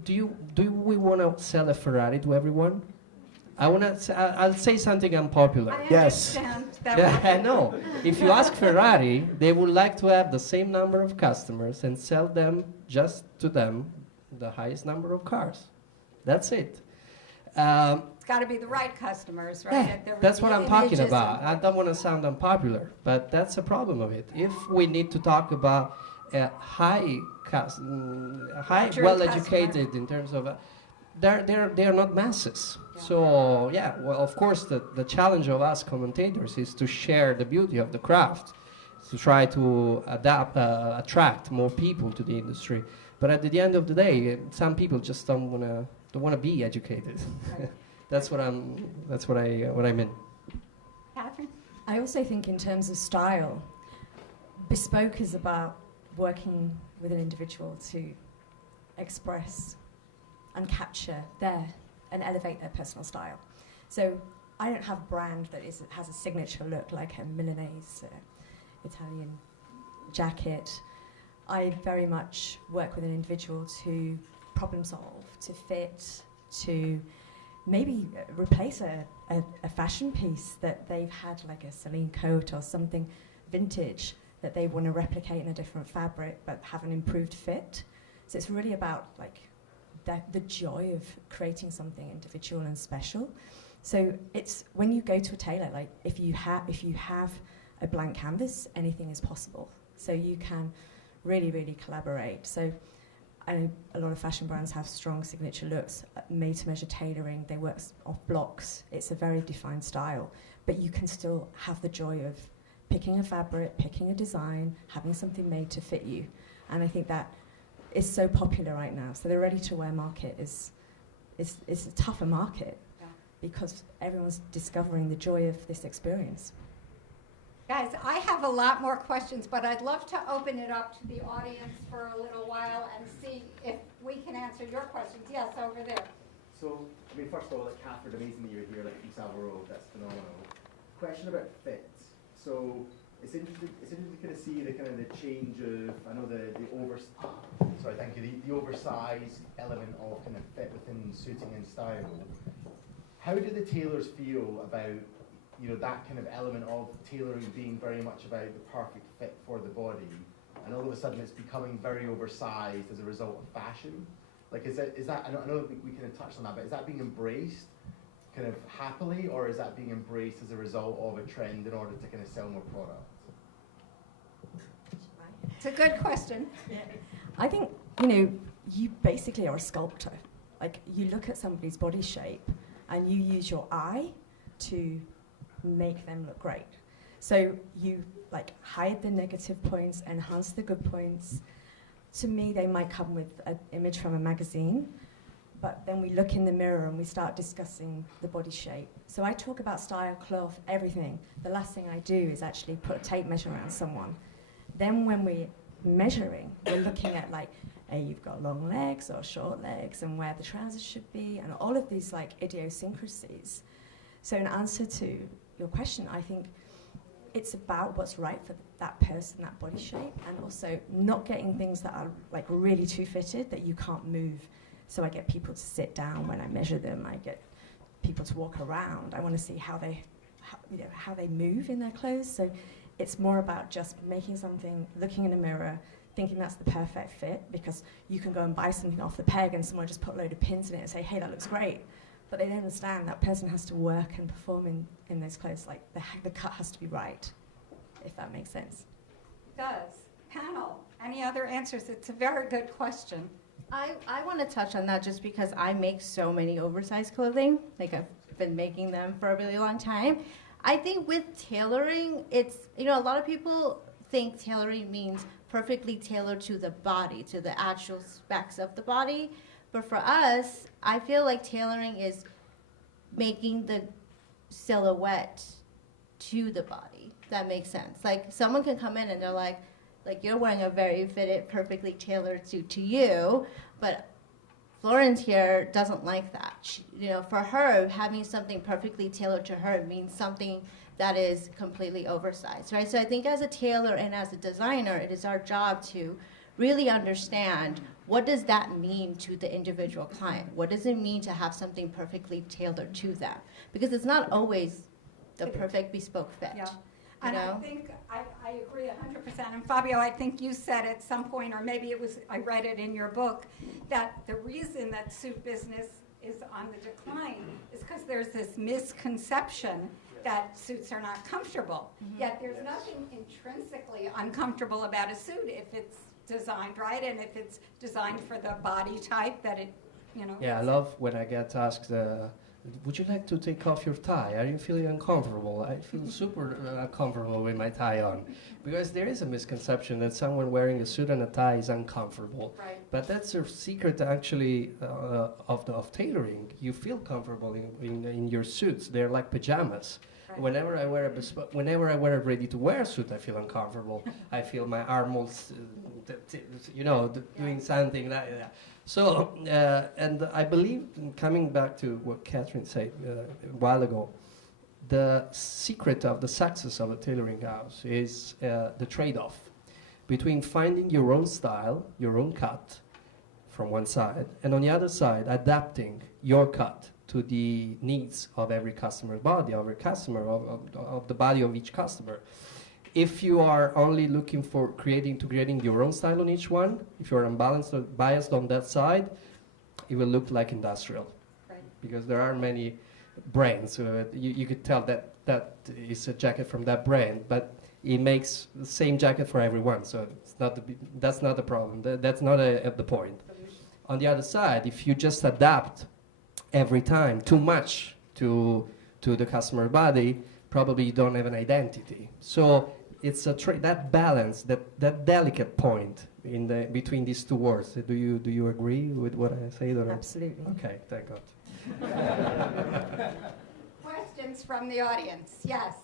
do we want to sell a Ferrari to everyone? I'll say something unpopular. I Yes. understand that. Yeah, I know. If you ask Ferrari, they would like to have the same number of customers and sell them, just to them, the highest number of cars. That's it. It's got to be the right customers, right? Yeah, That they're that's what really I'm talking images about. and- I don't want to sound unpopular, but that's a problem of it. If we need to talk about high, Luxury well-educated in terms of, they're not masses. Yeah. So yeah, well, of course, the challenge of us commentators is to share the beauty of the craft, to try to attract more people to the industry. But at the end of the day, some people just don't want to be educated. Right. That's what I meant. Catherine? I also think in terms of style, bespoke is about working with an individual to express and capture and elevate their personal style. So I don't have a brand that has a signature look like a Milanese Italian jacket. I very much work with an individual to problem solve, to fit, to maybe replace a fashion piece that they've had, like a Celine coat or something vintage that they want to replicate in a different fabric but have an improved fit. So it's really about the joy of creating something individual and special. So it's when you go to a tailor, like if you have a blank canvas, anything is possible. So you can really, really collaborate. So I know a lot of fashion brands have strong signature looks, made-to-measure tailoring. They work off blocks. It's a very defined style, but you can still have the joy of picking a fabric, picking a design, having something made to fit you. And I think that is so popular right now. So the ready-to-wear market is a tougher market, Yeah. because everyone's discovering the joy of this experience. Guys, I have a lot more questions, but I'd love to open it up to the audience for a little while and see if we can answer your questions. Yes, over there. So, I mean, first of all, Catherine, amazing that you're here, like from Savile, that's phenomenal. Question about fit. So, it's interesting to kind of see the change of, I know the oversized element of kind of fit within suiting and style. How do the tailors feel about, that kind of element of tailoring being very much about the perfect fit for the body, and all of a sudden it's becoming very oversized as a result of fashion? Like, is that I know we kind of touched on that, but is that being embraced kind of happily, or is that being embraced as a result of a trend in order to kind of sell more product? It's a good question. I think, you basically are a sculptor. Like, you look at somebody's body shape and you use your eye to make them look great. So you hide the negative points, enhance the good points. To me, they might come with an image from a magazine, but then we look in the mirror and we start discussing the body shape. So I talk about style, cloth, everything. The last thing I do is actually put a tape measure around someone. Then when we're measuring, we're looking at like, hey, you've got long legs or short legs and where the trousers should be and all of these like idiosyncrasies. So in answer to your question, I think it's about what's right for that person, that body shape, and also not getting things that are like really too fitted that you can't move. So I get people to sit down when I measure them. I get people to walk around. I want to see how they move in their clothes. So it's more about just making something, looking in a mirror, thinking that's the perfect fit, because you can go and buy something off the peg and someone just put a load of pins in it and say, hey, that looks great. But they don't understand that person has to work and perform in those clothes. Like the cut has to be right, if that makes sense. It does. Panel, any other answers? It's a very good question. I want to touch on that just because I make so many oversized clothing. Like I've been making them for a really long time. I think with tailoring, it's, a lot of people think tailoring means perfectly tailored to the body, to the actual specs of the body. But for us, I feel like tailoring is making the silhouette to the body. If that makes sense. Like someone can come in and they're like you're wearing a very fitted, perfectly tailored suit to you, but Florence here doesn't like that. She, for her, having something perfectly tailored to her means something that is completely oversized, right? So I think as a tailor and as a designer, it is our job to really understand what does that mean to the individual client? What does it mean to have something perfectly tailored to them? Because it's not always the perfect bespoke fit. Yeah. And I think I agree 100%. And Fabio, I think you said at some point, or maybe I read it in your book, that the reason that suit business is on the decline is because there's this misconception that suits are not comfortable. Mm-hmm. Yet there's nothing intrinsically uncomfortable about a suit if it's designed right and if it's designed for the body type that it, Yeah, I love when I get asked, would you like to take off your tie? Are you feeling uncomfortable? I feel super uncomfortable with my tie on. Because there is a misconception that someone wearing a suit and a tie is uncomfortable. Right. But that's a secret actually of tailoring. You feel comfortable in your suits. They're like pajamas. Right. Whenever I wear a ready-to-wear suit, I feel uncomfortable. I feel my arms, doing something like that. So, and I believe, coming back to what Catherine said a while ago, the secret of the success of a tailoring house is the trade-off between finding your own style, your own cut, from one side, and on the other side, adapting your cut to the needs of every customer's body, of every customer, of the body of each customer. If you are only looking for creating your own style on each one, if you're unbalanced or biased on that side, it will look like industrial. Right. Because there are many brands. You could tell that is a jacket from that brand, but it makes the same jacket for everyone. So that's not the problem. That's not the point. On the other side, if you just adapt every time too much to the customer body, probably you don't have an identity. So it's that balance, that delicate point between these two words. Do you agree with what I say? Absolutely. Okay, thank God. Questions from the audience? Yes.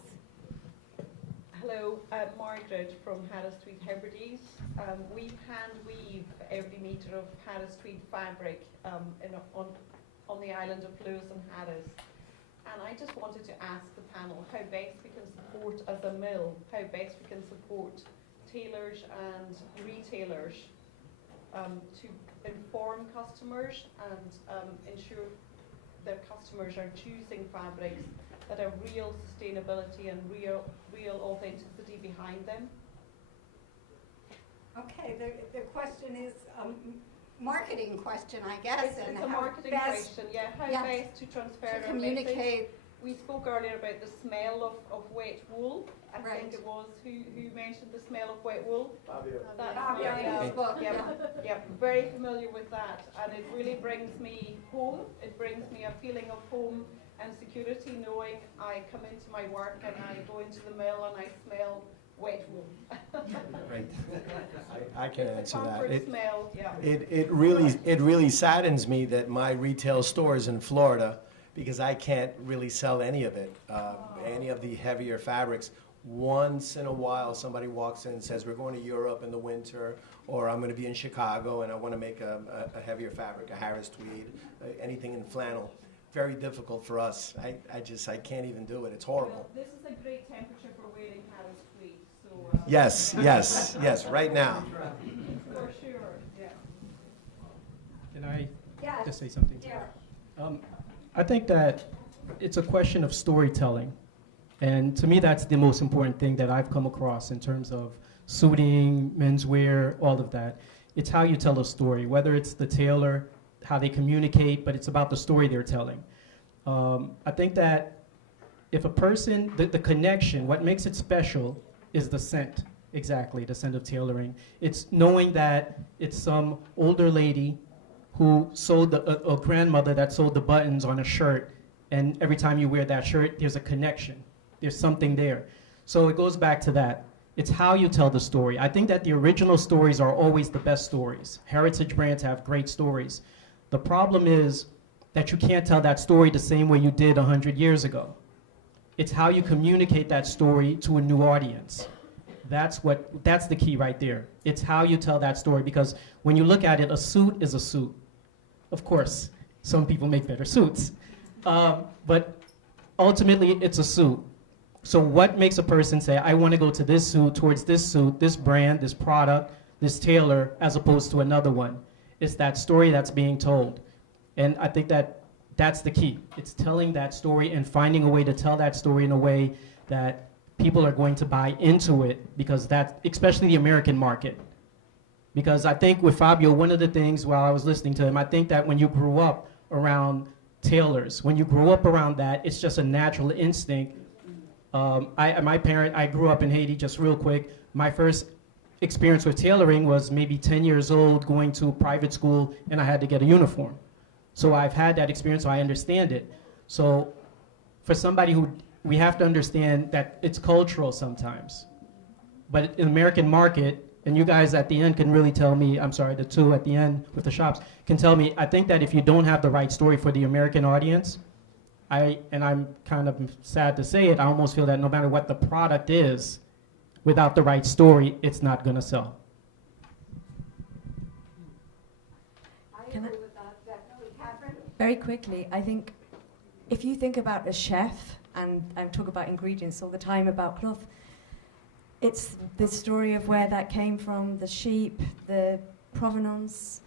Hello, Margaret from Hannah Street Hebrides. We hand weave every metre of Hannah Street fabric on the island of Lewis and Harris. And I just wanted to ask the panel how best we can support, as a mill, how best we can support tailors and retailers to inform customers and ensure that customers are choosing fabrics that have real sustainability and real authenticity behind them. Okay, the question is marketing question, I guess. It's a marketing question, yeah. How best to transfer to our communicate. message. We spoke earlier about the smell of wet wool. I think it was who mentioned the smell of wet wool. Fabio in his book. Yeah, very familiar with that, and it really brings me home. It brings me a feeling of home and security, knowing I come into my work and I go into the mill and I smell wet wool. Right. I can answer that. Comfort, smell, yeah. It really saddens me that my retail store is in Florida because I can't really sell any of it, any of the heavier fabrics. Once in a while, somebody walks in and says, we're going to Europe in the winter, or I'm going to be in Chicago and I want to make a heavier fabric, a Harris tweed, anything in flannel. Very difficult for us. I can't even do it. It's horrible. Well, this is a great temperature for wearing Harris tweed. So, Yes, right now. for sure, yeah. Can I Yes. just say something? Yeah. I think that it's a question of storytelling. And to me, that's the most important thing that I've come across in terms of suiting, menswear, all of that. It's how you tell a story, whether it's the tailor, how they communicate, but it's about the story they're telling. I think that if a person, the connection, what makes it special is the scent, exactly, the scent of tailoring. It's knowing that it's some older lady who sold, a grandmother that sold the buttons on a shirt, and every time you wear that shirt, there's a connection. There's something there. So it goes back to that. It's how you tell the story. I think that the original stories are always the best stories. Heritage brands have great stories. The problem is that you can't tell that story the same way you did 100 years ago. It's how you communicate that story to a new audience. That's the key right there. It's how you tell that story, because when you look at it, a suit is a suit. Of course, some people make better suits. But ultimately, it's a suit. So what makes a person say, I want to go to this suit, towards this suit, this brand, this product, this tailor, as opposed to another one? It's that story that's being told. And I think that that's the key. It's telling that story and finding a way to tell that story in a way that people are going to buy into it, because that's, especially the American market. Because I think with Fabio, one of the things while I was listening to him, I think that when you grew up around tailors, when you grew up around that, it's just a natural instinct. I grew up in Haiti, just real quick. My first experience with tailoring was maybe 10 years old, going to private school, and I had to get a uniform. So I've had that experience, so I understand it. So for somebody who, we have to understand that it's cultural sometimes. But in the American market, and you guys at the end can really tell me, I'm sorry, the two at the end with the shops, can tell me, I think that if you don't have the right story for the American audience, and I'm kind of sad to say it, I almost feel that no matter what the product is, without the right story, it's not going to sell. I agree with that, definitely. Catherine? Very quickly, I think if you think about a chef, and I talk about ingredients all the time about cloth, it's the story of where that came from, the sheep, the provenance.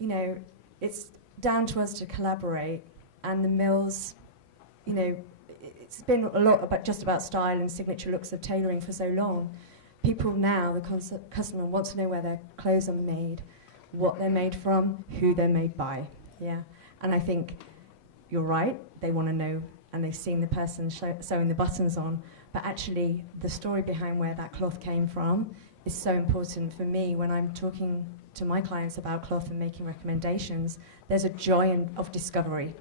You know, it's down to us to collaborate, and the mills, you know, it's been a lot about just about style and signature looks of tailoring for so long. People now, the customer wants to know where their clothes are made, what they're made from, who they're made by. Yeah, and I think you're right. They want to know, and they've seen the person sewing the buttons on. But actually, the story behind where that cloth came from is so important for me when I'm talking to my clients about cloth and making recommendations. There's a joy of discovery.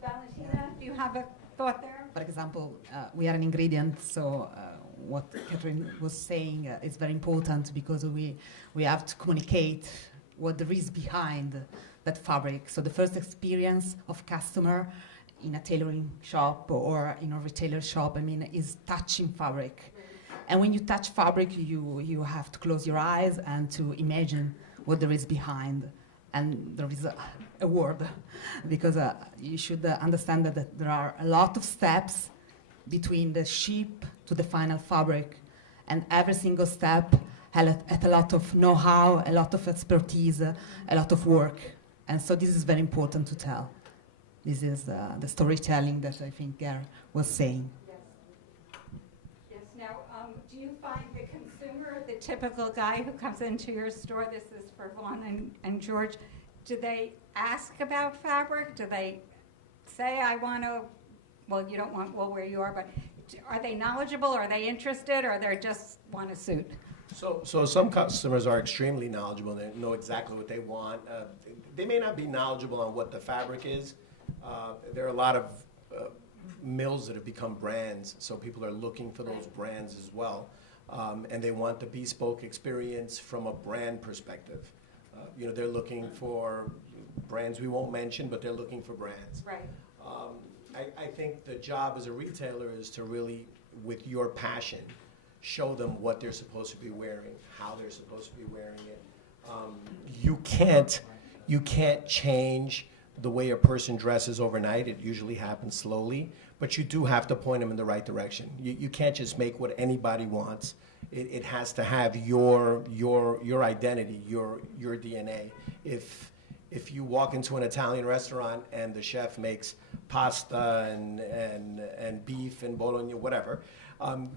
Valentina, do you have a thought there? For example, we are an ingredient, so what Catherine was saying is very important, because we have to communicate what there is behind that fabric. So the first experience of customer in a tailoring shop or in a retailer shop, I mean, is touching fabric. And when you touch fabric, you have to close your eyes and to imagine what there is behind. And there is a word, because you should understand that there are a lot of steps between the sheep to the final fabric, and every single step has a lot of know-how, a lot of expertise, a lot of work. And so this is very important to tell. This is the storytelling that I think Gare was saying. Yes. Yes. Now, do you find the consumer, the typical guy who comes into your store, this is for Vaughn and George, do they ask about fabric? Do they say, I want to, well, you don't want wool where you are, but are they knowledgeable? Are they interested? Or they just want a suit? So some customers are extremely knowledgeable. They know exactly what they want. They may not be knowledgeable on what the fabric is. There are a lot of mills that have become brands, so people are looking for those brands as well. And they want the bespoke experience from a brand perspective. They're looking for brands we won't mention, but they're looking for brands. Right. I think the job as a retailer is to really, with your passion, show them what they're supposed to be wearing, how they're supposed to be wearing it. You can't change the way a person dresses overnight. It usually happens slowly, but you do have to point them in the right direction. You can't just make what anybody wants. It has to have your identity, your DNA. If you walk into an Italian restaurant and the chef makes pasta and beef and bologna, whatever,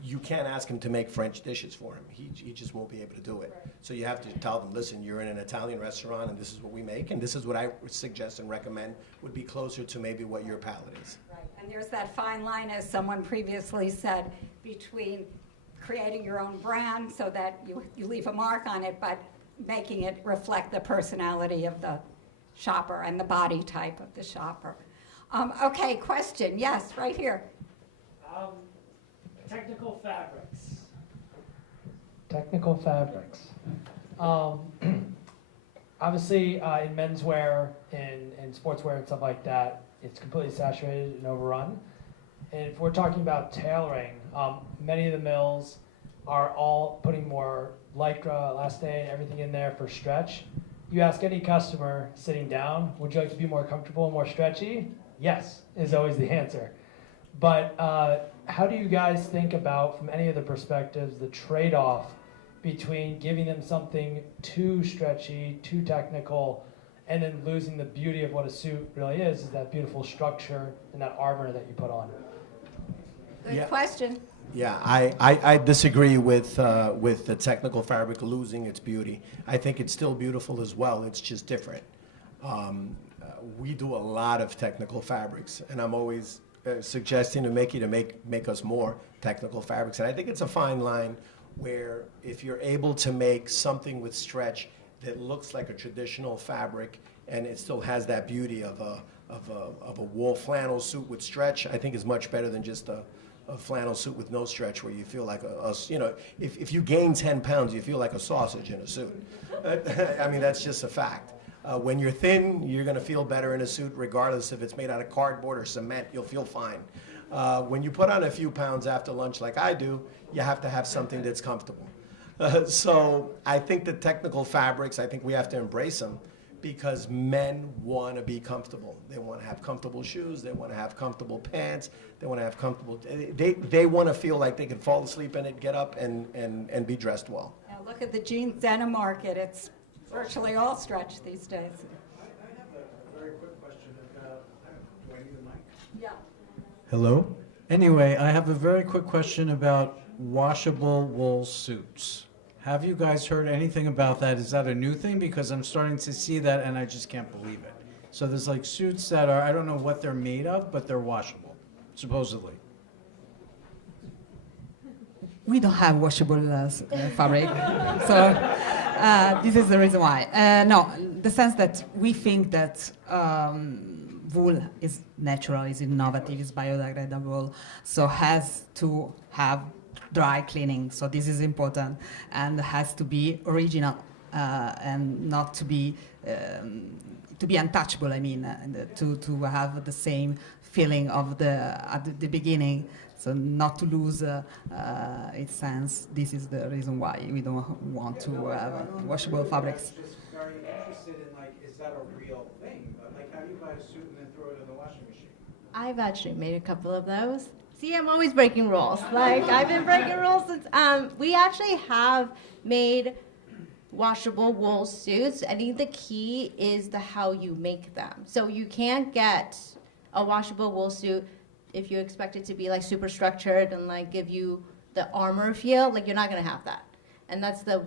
you can't ask him to make French dishes for him. He just won't be able to do it. Right. So you have to tell them, listen, you're in an Italian restaurant and this is what we make, and this is what I would suggest and recommend would be closer to maybe what your palate is. Right. And there's that fine line, as someone previously said, between creating your own brand so that you leave a mark on it, but making it reflect the personality of the shopper and the body type of the shopper. Okay, question. Yes, right here. Technical fabrics. Technical fabrics. Obviously, in menswear and sportswear and stuff like that, it's completely saturated and overrun. And if we're talking about tailoring, many of the mills are all putting more Lycra, elastane, everything in there for stretch. You ask any customer sitting down, would you like to be more comfortable and more stretchy? Yes, is always the answer. But how do you guys think about, from any of the perspectives, the trade-off between giving them something too stretchy, too technical, and then losing the beauty of what a suit really is that beautiful structure and that armor that you put on? Good question. Yeah, I disagree with the technical fabric losing its beauty. I think it's still beautiful as well. It's just different. We do a lot of technical fabrics, and I'm always suggesting to make us more technical fabrics. And I think it's a fine line where if you're able to make something with stretch that looks like a traditional fabric and it still has that beauty of a wool flannel suit with stretch, I think is much better than just a flannel suit with no stretch where you feel like if you gain 10 pounds, you feel like a sausage in a suit. I mean, that's just a fact. When you're thin, you're going to feel better in a suit regardless if it's made out of cardboard or cement. You'll feel fine. When you put on a few pounds after lunch like I do, you have to have something that's comfortable. So I think the technical fabrics, I think we have to embrace them because men want to be comfortable. They want to have comfortable shoes. They want to have comfortable pants. They want to have comfortable, they want to feel like they can fall asleep in it, get up and be dressed well. Now look at the jeans denim market. It's virtually all stretch these days. I have a very quick question. Do I need a mic? Yeah. Hello? Anyway, I have a very quick question about washable wool suits. Have you guys heard anything about that? Is that a new thing? Because I'm starting to see that and I just can't believe it. So there's like suits that are, I don't know what they're made of, but they're washable, supposedly. We don't have washable fabric, so this is the reason why. No, the sense that we think that wool is natural, is innovative, is biodegradable, so has to have dry cleaning. So this is important and has to be original and not to be untouchable. I mean, to have the same feeling of at the beginning. So not to lose its sense. This is the reason why we don't want to have washable fabrics. I was just very interested in, is that a real thing? Like, how do you buy a suit and then throw it in the washing machine? I've actually made a couple of those. See, I'm always breaking rules. Like, I've been breaking rules since, we actually have made washable wool suits. I think the key is how you make them. So you can't get a washable wool suit if you expect it to be like super structured and like give you the armor feel. Like, you're not gonna have that. And that's the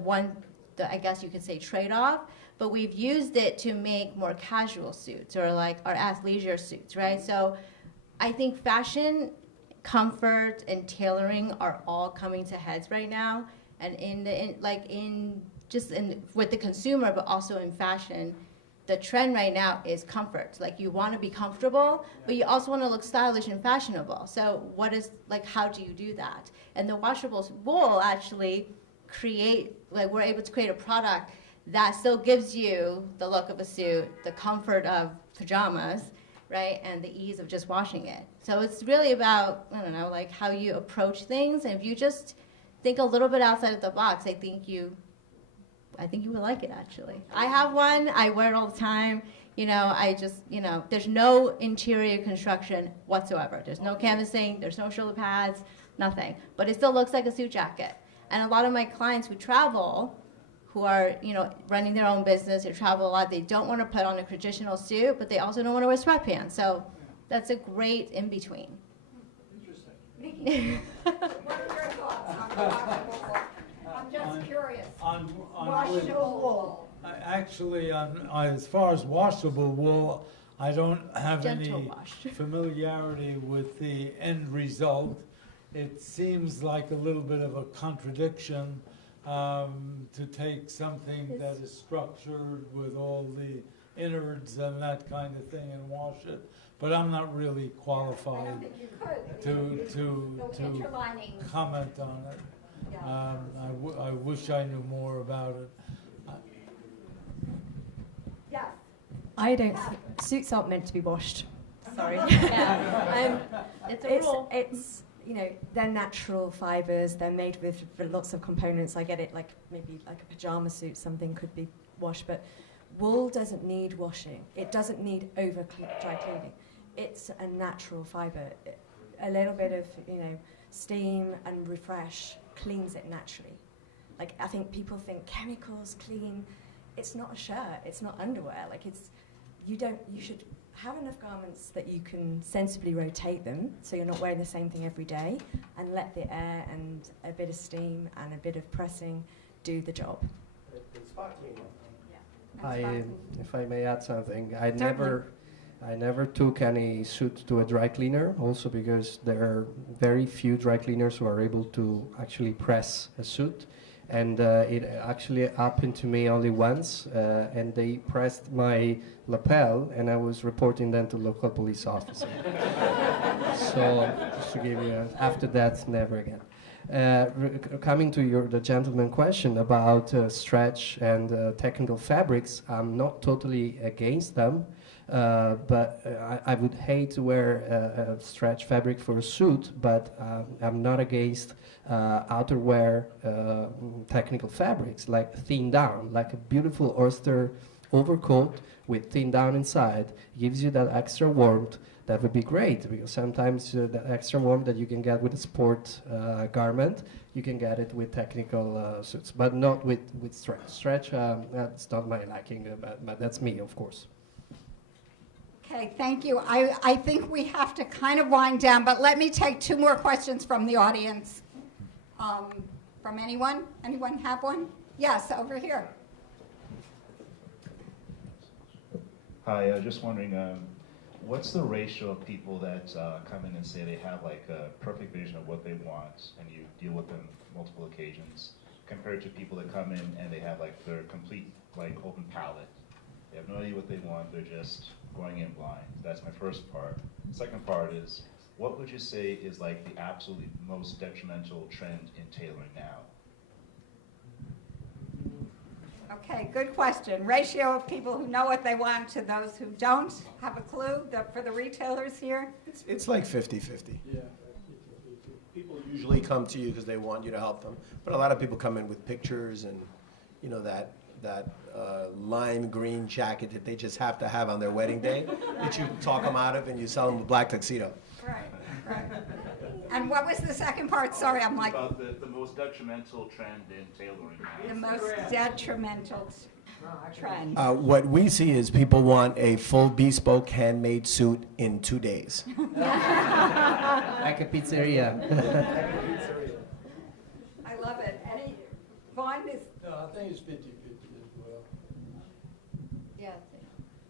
I guess you could say trade-off. But we've used it to make more casual suits or like our athleisure suits, right? So I think fashion, comfort, and tailoring are all coming to heads right now. And with the consumer, but also in fashion, the trend right now is comfort. Like you want to be comfortable, but you also want to look stylish and fashionable. So how do you do that? And the washable wool actually we're able to create a product that still gives you the look of a suit, the comfort of pajamas, right? And the ease of just washing it. So it's really about, I don't know, like how you approach things. And if you just think a little bit outside of the box, I think you would like it, actually. I have one. I wear it all the time. There's no interior construction whatsoever. There's no canvassing. There's no shoulder pads, nothing. But it still looks like a suit jacket. And a lot of my clients who travel, who are, running their own business or travel a lot, they don't want to put on a traditional suit, but they also don't want to wear sweatpants. So that's a great in-between. Nikki, what are your thoughts on the washable wool? I'm just curious. Washable wool. Actually, as far as washable wool, I don't have any familiarity with the end result. It seems like a little bit of a contradiction to take something that is structured with all the innards and that kind of thing and wash it. But I'm not really qualified to comment on it. I wish I knew more about it. Yes. I don't. Suits aren't meant to be washed. Sorry. It's a rule. It's they're natural fibers. They're made with lots of components. I get it. Like maybe like a pajama suit, something could be washed, but wool doesn't need washing. It doesn't need dry cleaning. It's a natural fiber. A little bit of steam and refresh cleans it naturally. Like I think people think chemicals clean. It's not a shirt. It's not underwear. Like you should have enough garments that you can sensibly rotate them so you're not wearing the same thing every day, and let the air and a bit of steam and a bit of pressing do the job. If I may add something, I never took any suit to a dry cleaner, also because there are very few dry cleaners who are able to actually press a suit. And it actually happened to me only once, and they pressed my lapel, and I was reporting them to local police officer. So, just to give you, after that, never again. Coming to the gentleman question about stretch and technical fabrics, I'm not totally against them, but I would hate to wear a stretch fabric for a suit, but I'm not against outerwear technical fabrics, like thin down, like a beautiful oyster overcoat with thin down inside, gives you that extra warmth. That would be great, because sometimes the extra warmth that you can get with a sport garment, you can get it with technical suits, but not with stretch. Stretch, that's not my liking, but that's me, of course. Okay, thank you. I think we have to kind of wind down, but let me take two more questions from the audience. From anyone? Anyone have one? Yes, over here. Hi, just wondering, what's the ratio of people that come in and say they have like a perfect vision of what they want, and you deal with them multiple occasions, compared to people that come in and they have like their complete like open palette? They have no idea what they want, they're just going in blind. That's my first part. Second part is, what would you say is like the absolutely most detrimental trend in tailoring now? Okay, good question. Ratio of people who know what they want to those who don't have a clue for the retailers here? It's like 50-50. Yeah. People usually come to you because they want you to help them, but a lot of people come in with pictures and that lime green jacket that they just have to have on their wedding day that you talk them out of, and you sell them a black tuxedo. Right. And what was the second part? Sorry, I'm like... About the most detrimental trend in tailoring now. The most detrimental trend. What we see is people want a full bespoke handmade suit in 2 days. Like a pizzeria. I love it. Any Vaughn is... No, I think it's 50-50 as well. Yeah.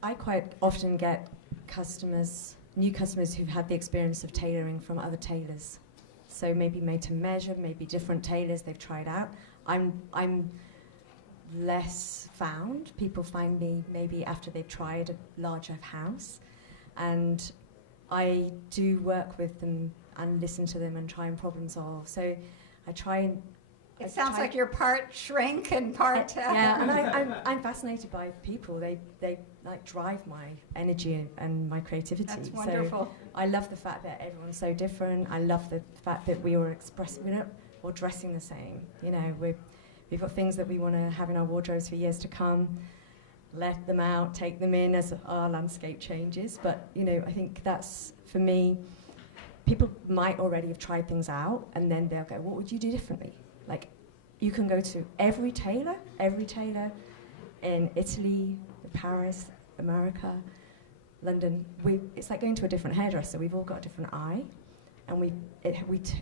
I quite often get new customers who've had the experience of tailoring from other tailors. So maybe made to measure, maybe different tailors they've tried out. I'm less found. People find me maybe after they've tried a larger house, and I do work with them and listen to them and try and problem solve. So I try and... It sounds like you're part shrink and part... yeah, and I'm fascinated by people. They like drive my energy and my creativity. That's wonderful. So I love the fact that everyone's so different. I love the fact that we are all dressing the same. You know, we've got things that we want to have in our wardrobes for years to come. Let them out, take them in as our landscape changes. But, you know, I think that's, for me, people might already have tried things out, and then they'll go, what would you do differently? Like, you can go to every tailor in Italy, Paris, America, London. It's like going to a different hairdresser. We've all got a different eye, and we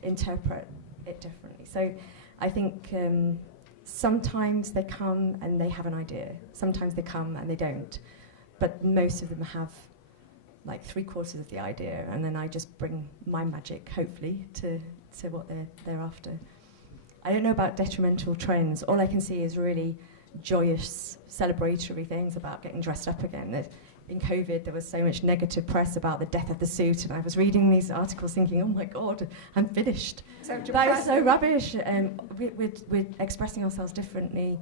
interpret it differently. So I think sometimes they come and they have an idea. Sometimes they come and they don't. But most of them have like 3/4 of the idea, and then I just bring my magic, hopefully, to what they're after. I don't know about detrimental trends. All I can see is really joyous, celebratory things about getting dressed up again. In COVID, there was so much negative press about the death of the suit, and I was reading these articles thinking, oh my God, I'm finished. So that is so rubbish. We're expressing ourselves differently.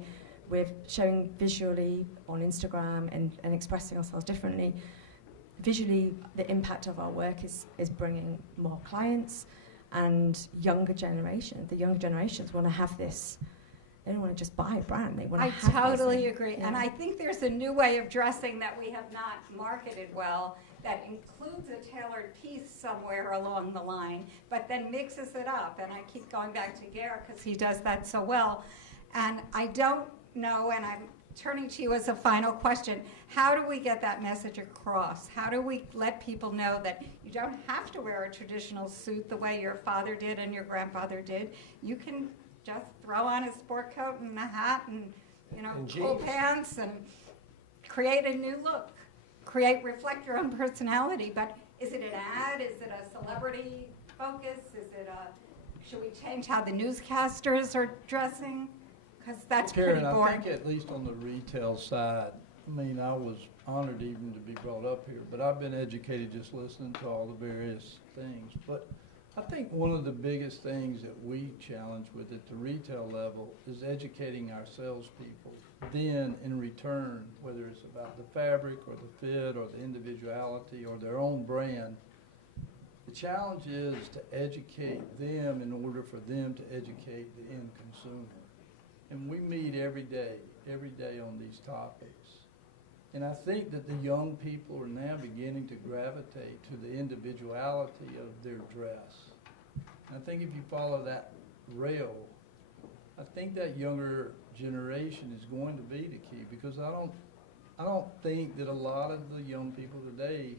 We're showing visually on Instagram and expressing ourselves differently. Visually, the impact of our work is bringing more clients and the younger generations want to have this. They don't want to just buy a brand. They want to have I totally this. agree. Yeah. And I think there's a new way of dressing that we have not marketed well that includes a tailored piece somewhere along the line, but then mixes it up. And I keep going back to Gare because he does that so well. And I don't know, and I'm turning to you as a final question, how do we get that message across? How do we let people know that you don't have to wear a traditional suit the way your father did and your grandfather did? You can just throw on a sport coat and a hat and, you know, cool pants and create a new look. Reflect your own personality. But is it an ad? Is it a celebrity focus? Should we change how the newscasters are dressing? Because that's pretty Karen, boring. I think at least on the retail side, I mean, I was honored even to be brought up here, but I've been educated just listening to all the various things. But I think one of the biggest things that we challenge with at the retail level is educating our salespeople. Then, in return, whether it's about the fabric or the fit or the individuality or their own brand, the challenge is to educate them in order for them to educate the end consumer. And we meet every day on these topics. And I think that the young people are now beginning to gravitate to the individuality of their dress. And I think if you follow that rail, I think that younger generation is going to be the key, because I don't think that a lot of the young people today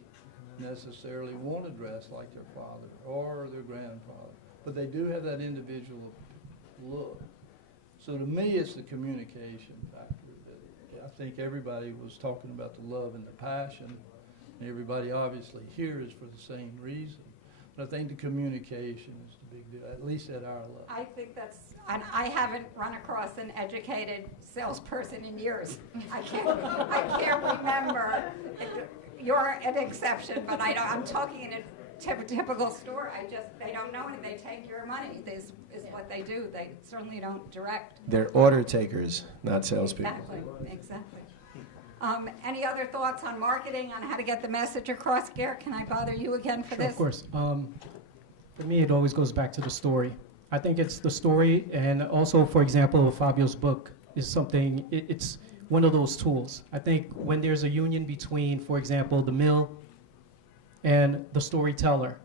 necessarily want to dress like their father or their grandfather, but they do have that individual look. So to me, it's the communication factor. I think everybody was talking about the love and the passion. Everybody obviously here is for the same reason. But I think the communication is the big deal, at least at our level. I think that's, and I haven't run across an educated salesperson in years. I can't remember. You're an exception, but I'm talking in a typical store. They don't know and they take your money. This is what they do. They certainly don't direct. They're order takers, not salespeople. Exactly. Any other thoughts on marketing, on how to get the message across? Gare, can I bother you again for this? Of course. For me, it always goes back to the story. I think it's the story, and also, for example, Fabio's book is something, it's one of those tools. I think when there's a union between, for example, the mill and the storyteller,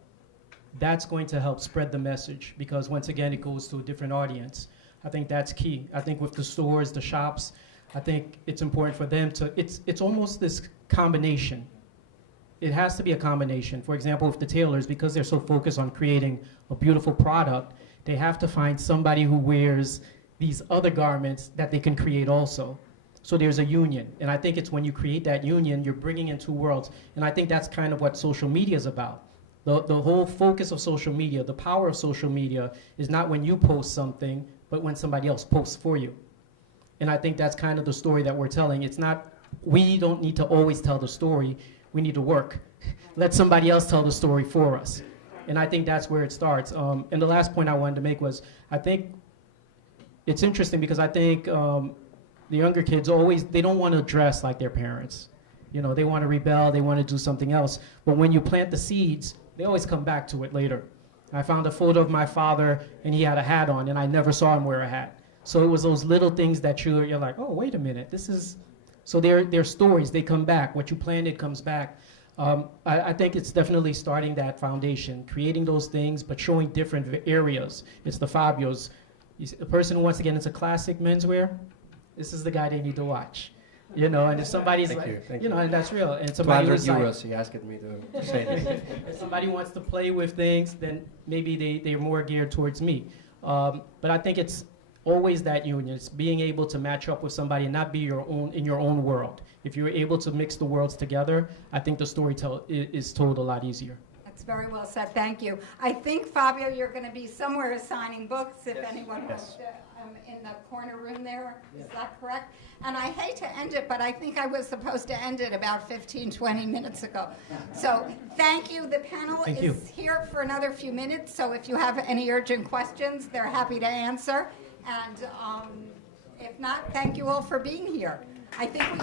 that's going to help spread the message, because once again, it goes to a different audience. I think that's key. I think with the stores, the shops, I think it's important for them to, it's almost this combination. It has to be a combination. For example, with the tailors, because they're so focused on creating a beautiful product, they have to find somebody who wears these other garments that they can create also. So there's a union. And I think it's when you create that union, you're bringing in two worlds. And I think that's kind of what social media is about. The whole focus of social media, the power of social media, is not when you post something, but when somebody else posts for you. And I think that's kind of the story that we're telling. It's not, we don't need to always tell the story. We need to work. Let somebody else tell the story for us. And I think that's where it starts. And the last point I wanted to make was, I think it's interesting because I think the younger kids always, they don't want to dress like their parents. You know, they want to rebel, they want to do something else. But when you plant the seeds, they always come back to it later. I found a photo of my father, and he had a hat on, and I never saw him wear a hat. So it was those little things that you're like, oh, wait a minute, this is... So they're stories, they come back. What you planted comes back. I think it's definitely starting that foundation, creating those things, but showing different areas. It's the Fabios. A person who wants to get into classic menswear, this is the guy they need to watch. You know, and if somebody's Thank you know, and that's real. And 200 somebody was like, euros, he asked me to say this. if somebody wants to play with things, then maybe they're more geared towards me. But I think it's always that union. It's being able to match up with somebody and not be your own in your own world. If you're able to mix the worlds together, I think the story is told a lot easier. That's very well said. Thank you. I think, Fabio, you're going to be somewhere signing books if anyone wants to, in the corner room there. Is that correct? And I hate to end it, but I think I was supposed to end it about 15, 20 minutes ago. So thank you. The panel is here for another few minutes, so if you have any urgent questions, they're happy to answer. And if not, thank you all for being here. I think we...